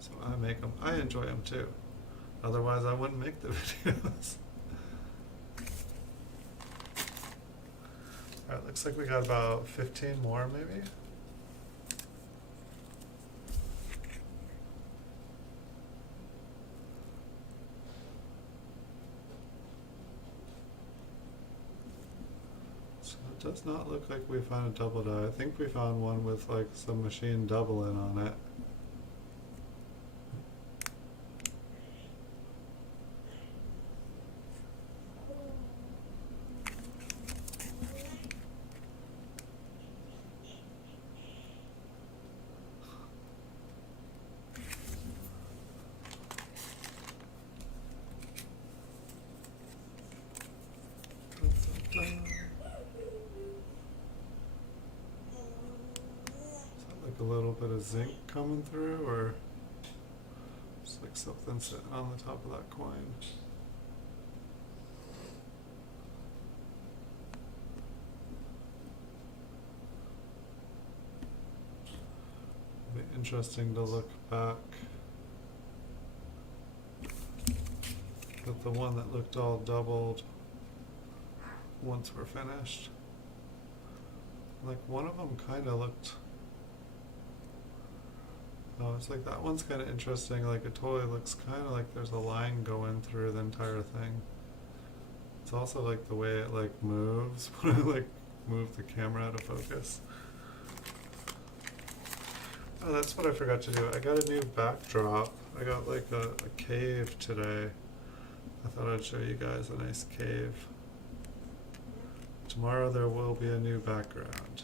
So I make them. I enjoy them too. Otherwise, I wouldn't make the videos. Alright, looks like we got about 15 more maybe. Does not look like we found a double die. I think we found one with like some machine doubling on it. Like a little bit of zinc coming through, or just like something sitting on the top of that coin. It'll be interesting to look back at the one that looked all doubled once we're finished. Like one of them kind of looked. Oh, it's like that one's kind of interesting. Like it totally looks kind of like there's a line going through the entire thing. It's also like the way it like moves when I like move the camera out of focus. Oh, that's what I forgot to do. I got a new backdrop. I got like a cave today. I thought I'd show you guys a nice cave. Tomorrow there will be a new background.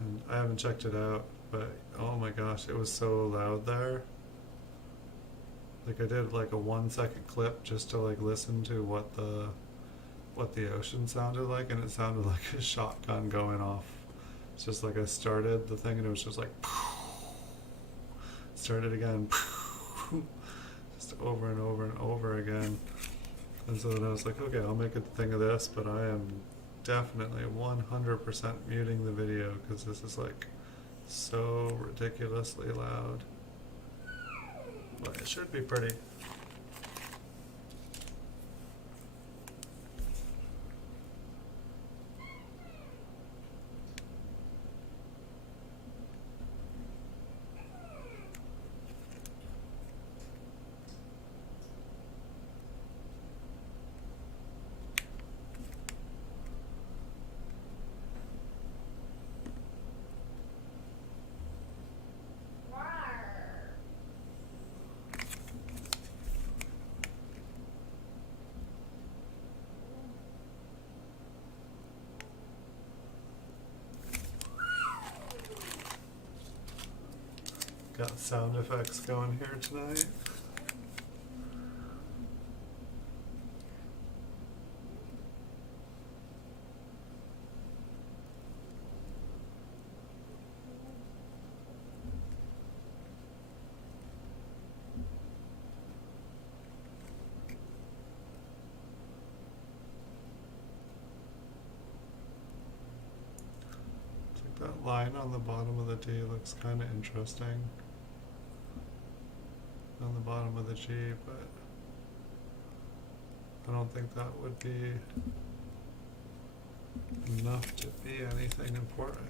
And I haven't checked it out, but oh my gosh, it was so loud there. Like I did like a 1-second clip just to like listen to what the ocean sounded like, and it sounded like a shotgun going off. It's just like I started the thing and it was just like started again, just over and over and over again. And so then I was like, okay, I'll make a thing of this, but I am definitely 100% muting the video because this is like so ridiculously loud. But it should be pretty. Got sound effects going here tonight. It's like that line on the bottom of the D looks kind of interesting. On the bottom of the G, but I don't think that would be enough to be anything important.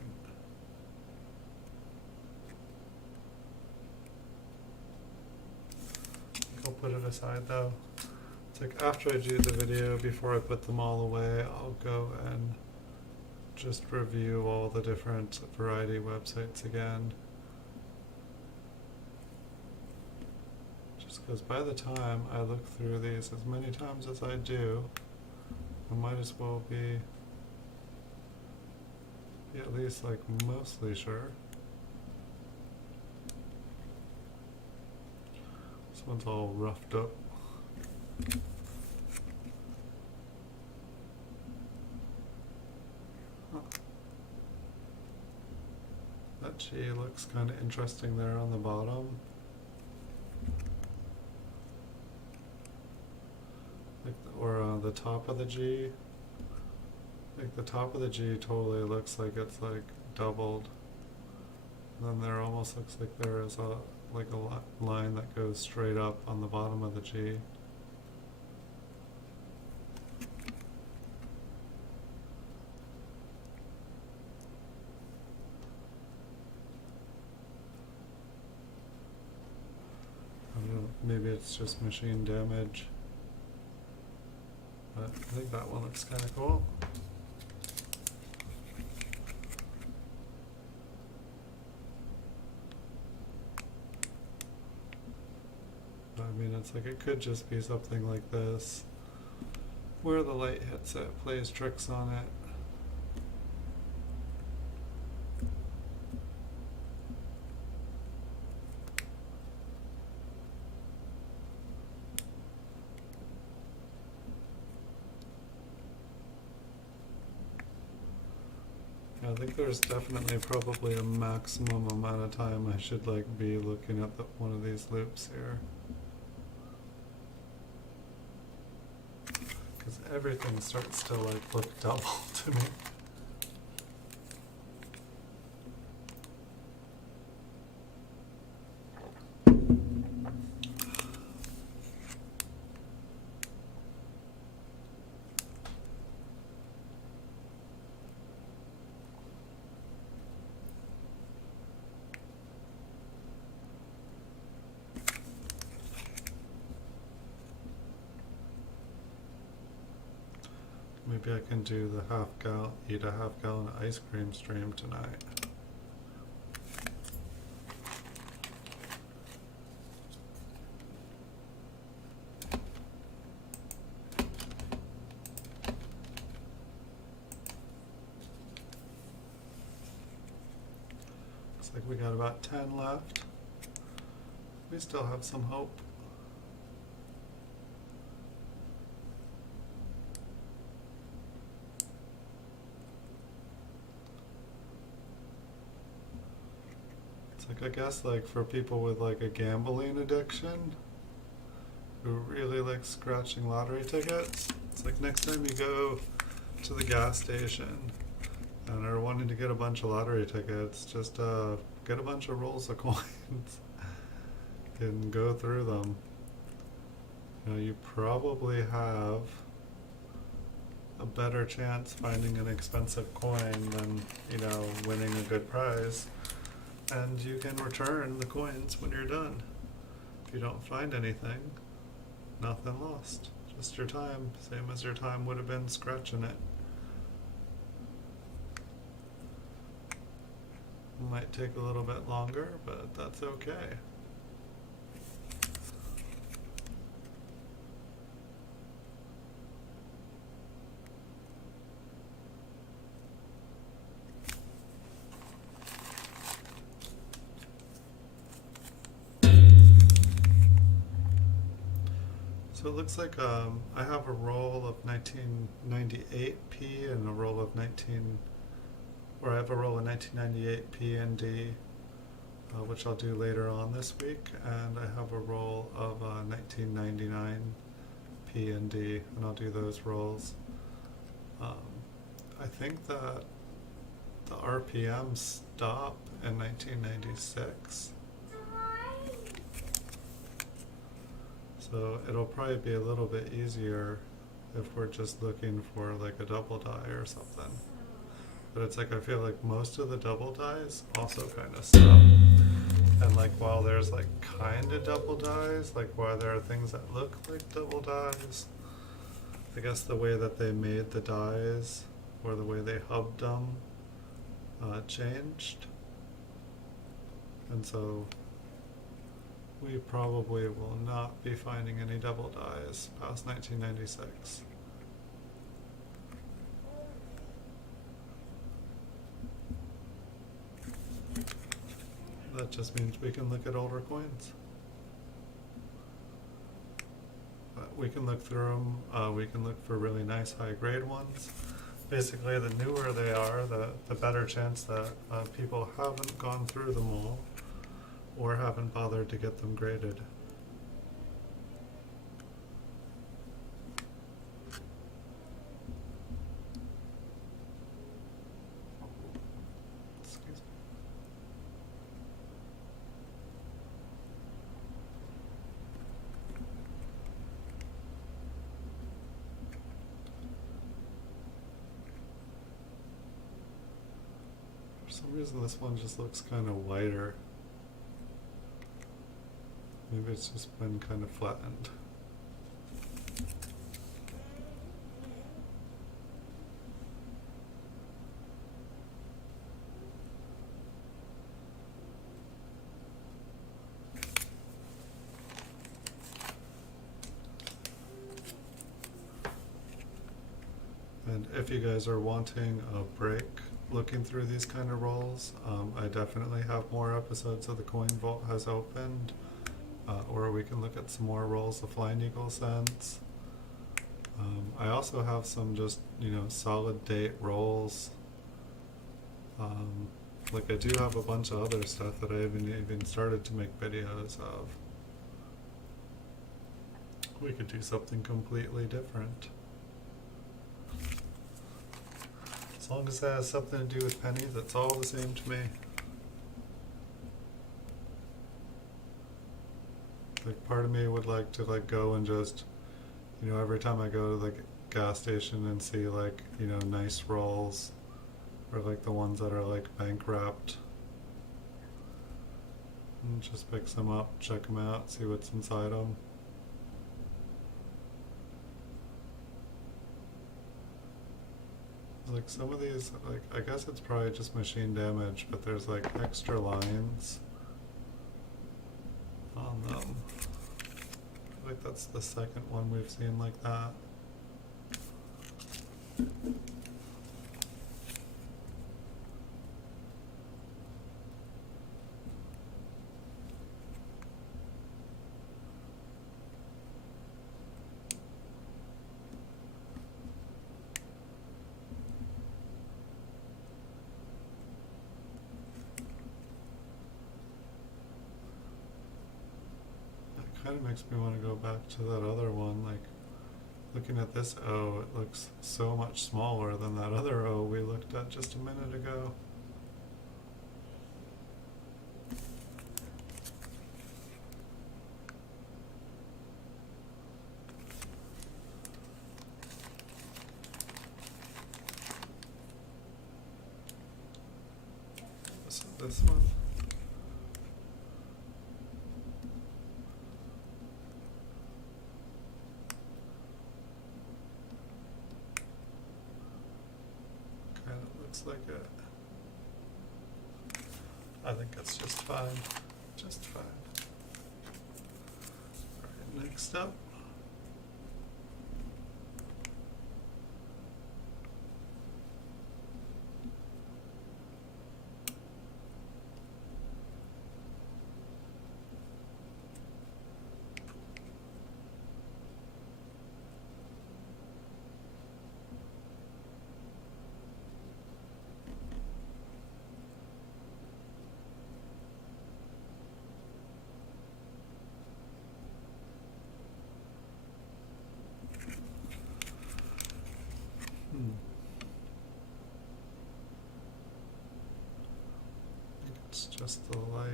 I'll put it aside though. It's like after I do the video, before I put them all away, I'll go and just review all the different variety websites again. Because by the time I look through these as many times as I do, I might as well be at least like mostly sure. This one's all roughed up. Huh. That G looks kind of interesting there on the bottom. Or the top of the G. Like the top of the G totally looks like it's like doubled. And then there almost looks like there is a line that goes straight up on the bottom of the G. I don't know, maybe it's just machine damage. But I think that one looks kind of cool. I mean, it's like it could just be something like this, where the light hits it, plays tricks on it. I think there's definitely probably a maximum amount of time I should like be looking at one of these loops here. Because everything starts to like look double to me. Maybe I can do the eat a half gallon ice cream stream tonight. Looks like we got about 10 left. We still have some hope. Like I guess like for people with like a gambling addiction who really like scratching lottery tickets, it's like next time you go to the gas station and are wanting to get a bunch of lottery tickets, just get a bunch of rolls of coins and go through them. You know, you probably have a better chance finding an expensive coin than, you know, winning a good prize. And you can return the coins when you're done. If you don't find anything, nothing lost. Just your time, same as your time would have been scratching it. Might take a little bit longer, but that's okay. So it looks like I have a roll of 1998p and a roll of I have a roll of 1998p and D, which I'll do later on this week, and I have a roll of 1999p and D, and I'll do those rolls. I think that the RPMs stop in 1996. So it'll probably be a little bit easier if we're just looking for like a double die or something. But it's like I feel like most of the double dies also kind of stop. And like while there's like kind of double dies, like while there are things that look like double dies, I guess the way that they made the dies or the way they hubbed them changed. And so we probably will not be finding any double dies past 1996. That just means we can look at older coins. But we can look through them. We can look for really nice high-grade ones. Basically, the newer they are, the better chance that people haven't gone through them all or haven't bothered to get them graded. Excuse me. For some reason this one just looks kind of wider. Maybe it's just been kind of flattened. if you guys are wanting a break looking through these kind of rolls, I definitely have more episodes of the Coin Vault has opened, or we can look at some more rolls the Flying Eagle sends. I also have some just, solid date rolls. Like I do have a bunch of other stuff that I haven't even started to make videos of. We could do something completely different. As long as it has something to do with pennies, it's all the same to me. Like part of me would like to go and just, every time I go to the gas station and see nice rolls, or the ones that are bank wrapped, and just pick some up, check them out, see what's inside them. Some of these, I guess it's probably just machine damage, but there's extra lines on them. I feel that's the second one we've seen like that. Kind of makes me want to go back to that other one. Looking at this O, it looks so much smaller than that other O we looked at just a minute ago. So this one. Like it. I think it's just fine. Just fine. Alright, next up. It's just the light.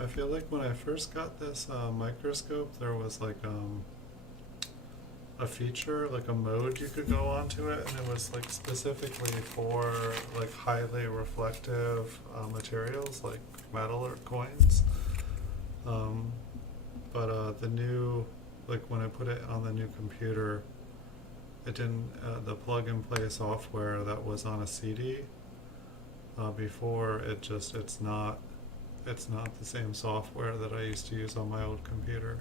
I feel like when I first got this microscope, there was a feature, a mode you could go onto it, and it was specifically for highly reflective materials like metal or coins. But the new, when I put it on the new computer, it didn't, the plug-and-play software that was on a CD before, it's not the same software that I used to use on my old computer.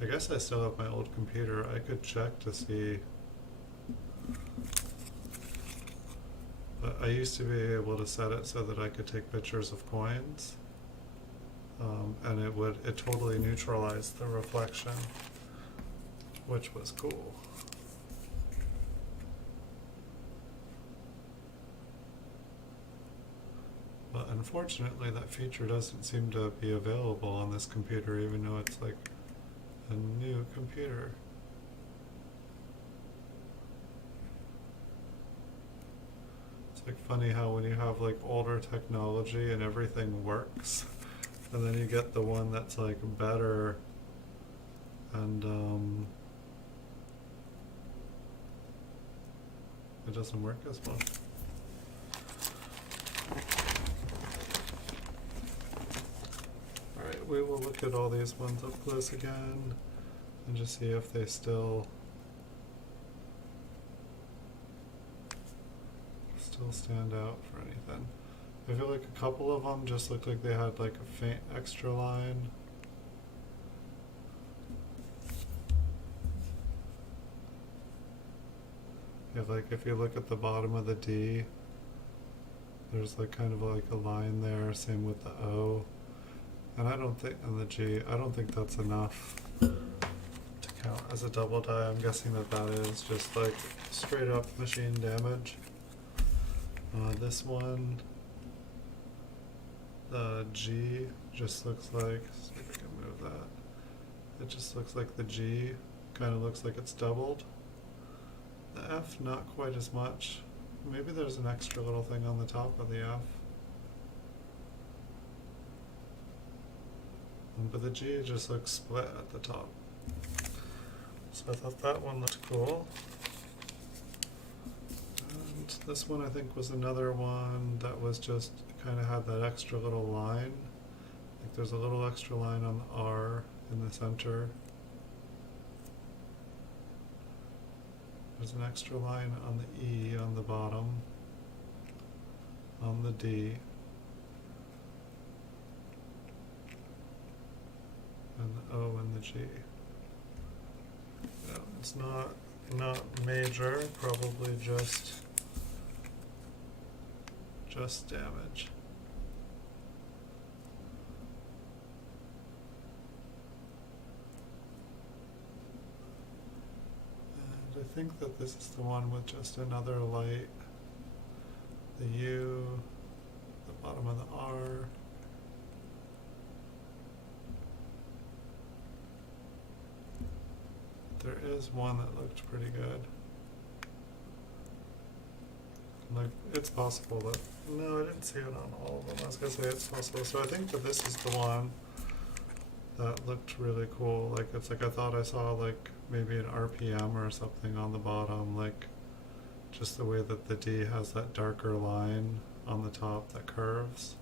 I guess I still have my old computer. I could check to see. But I used to be able to set it so that I could take pictures of coins. And it totally neutralized the reflection, which was cool. But unfortunately, that feature doesn't seem to be available on this computer, even though it's a new computer. It's funny how when you have older technology and everything works, and then you get the one that's better and it doesn't work as well. Alright, we will look at all these ones up close again and just see if they still stand out for anything. I feel like a couple of them just looked like they had like a faint extra line. If you look at the bottom of the D, there's like kind of like a line there, same with the O. And I don't think, and the G, I don't think that's enough to count as a double die. I'm guessing that that is just like straight up machine damage. This one, the G just looks like, see if I can move that. It just looks like the G kind of looks like it's doubled. The F, not quite as much. Maybe there's an extra little thing on the top of the F. But the G just looks split at the top. So I thought that one looked cool. And this one I think was another one that was just kind of had that extra little line. Like there's a little extra line on the R in the center. There's an extra line on the E on the bottom, on the D, and the O and the G. No, it's not major, probably just damage. I think that this is the one with just another light, the U, the bottom of the R. There is one that looked pretty good. Like, it's possible that, no, I didn't see it on all of them. I was gonna say it's possible. So I think that this is the one that looked really cool. Like, it's like I thought I saw like maybe an RPM or something on the bottom, like just the way that the D has that darker line on the top that curves.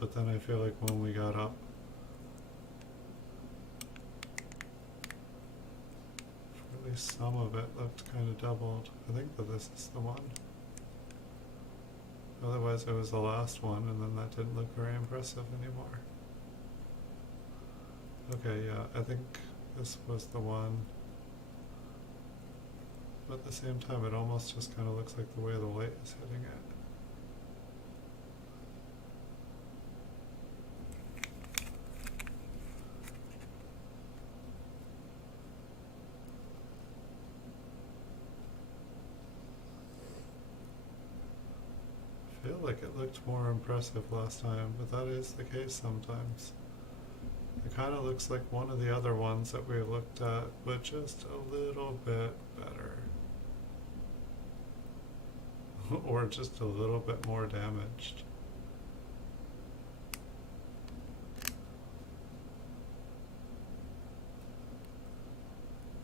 But then I feel like when we got up, at least some of it looked kind of doubled. I think that this is the one. Otherwise it was the last one, and then that didn't look very impressive anymore. Okay, yeah, I think this was the one. But at the same time, it almost just kind of looks like the way the light is hitting it. I feel like it looked more impressive last time, but that is the case sometimes. It kind of looks like one of the other ones that we looked at, but just a little bit better. Or just a little bit more damaged.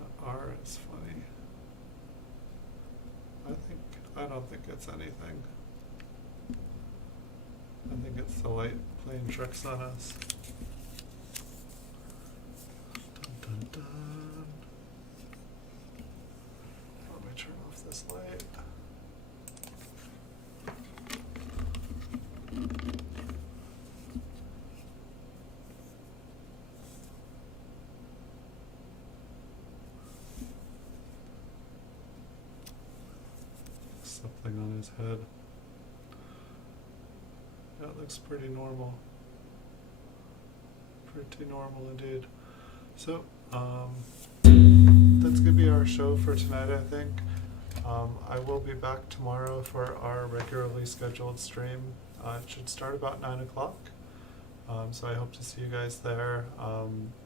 The R is funny. I don't think it's anything. I think it's the light playing tricks on us. Dun, dun, dun. Let me turn off this light. Something on his head. That looks pretty normal. Pretty normal indeed. So, that's gonna be our show for tonight, I think. I will be back tomorrow for our regularly scheduled stream. It should start about 9 o'clock. So I hope to see you guys there.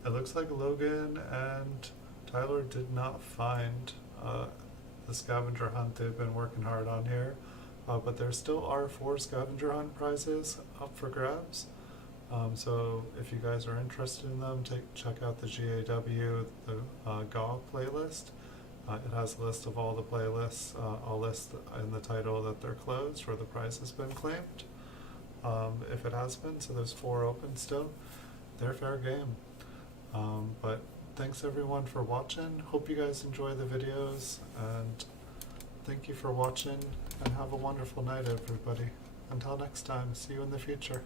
It looks like Logan and Tyler did not find the scavenger hunt they've been working hard on here. But there still are 4 scavenger hunt prizes up for grabs. So if you guys are interested in them, check out the GAW, the GAW playlist. It has a list of all the playlists. I'll list in the title that they're closed or the prize has been claimed. If it has been, so there's 4 open still. They're fair game. But thanks everyone for watching. Hope you guys enjoy the videos, and Thank you for watching, and have a wonderful night, everybody. Until next time, see you in the future.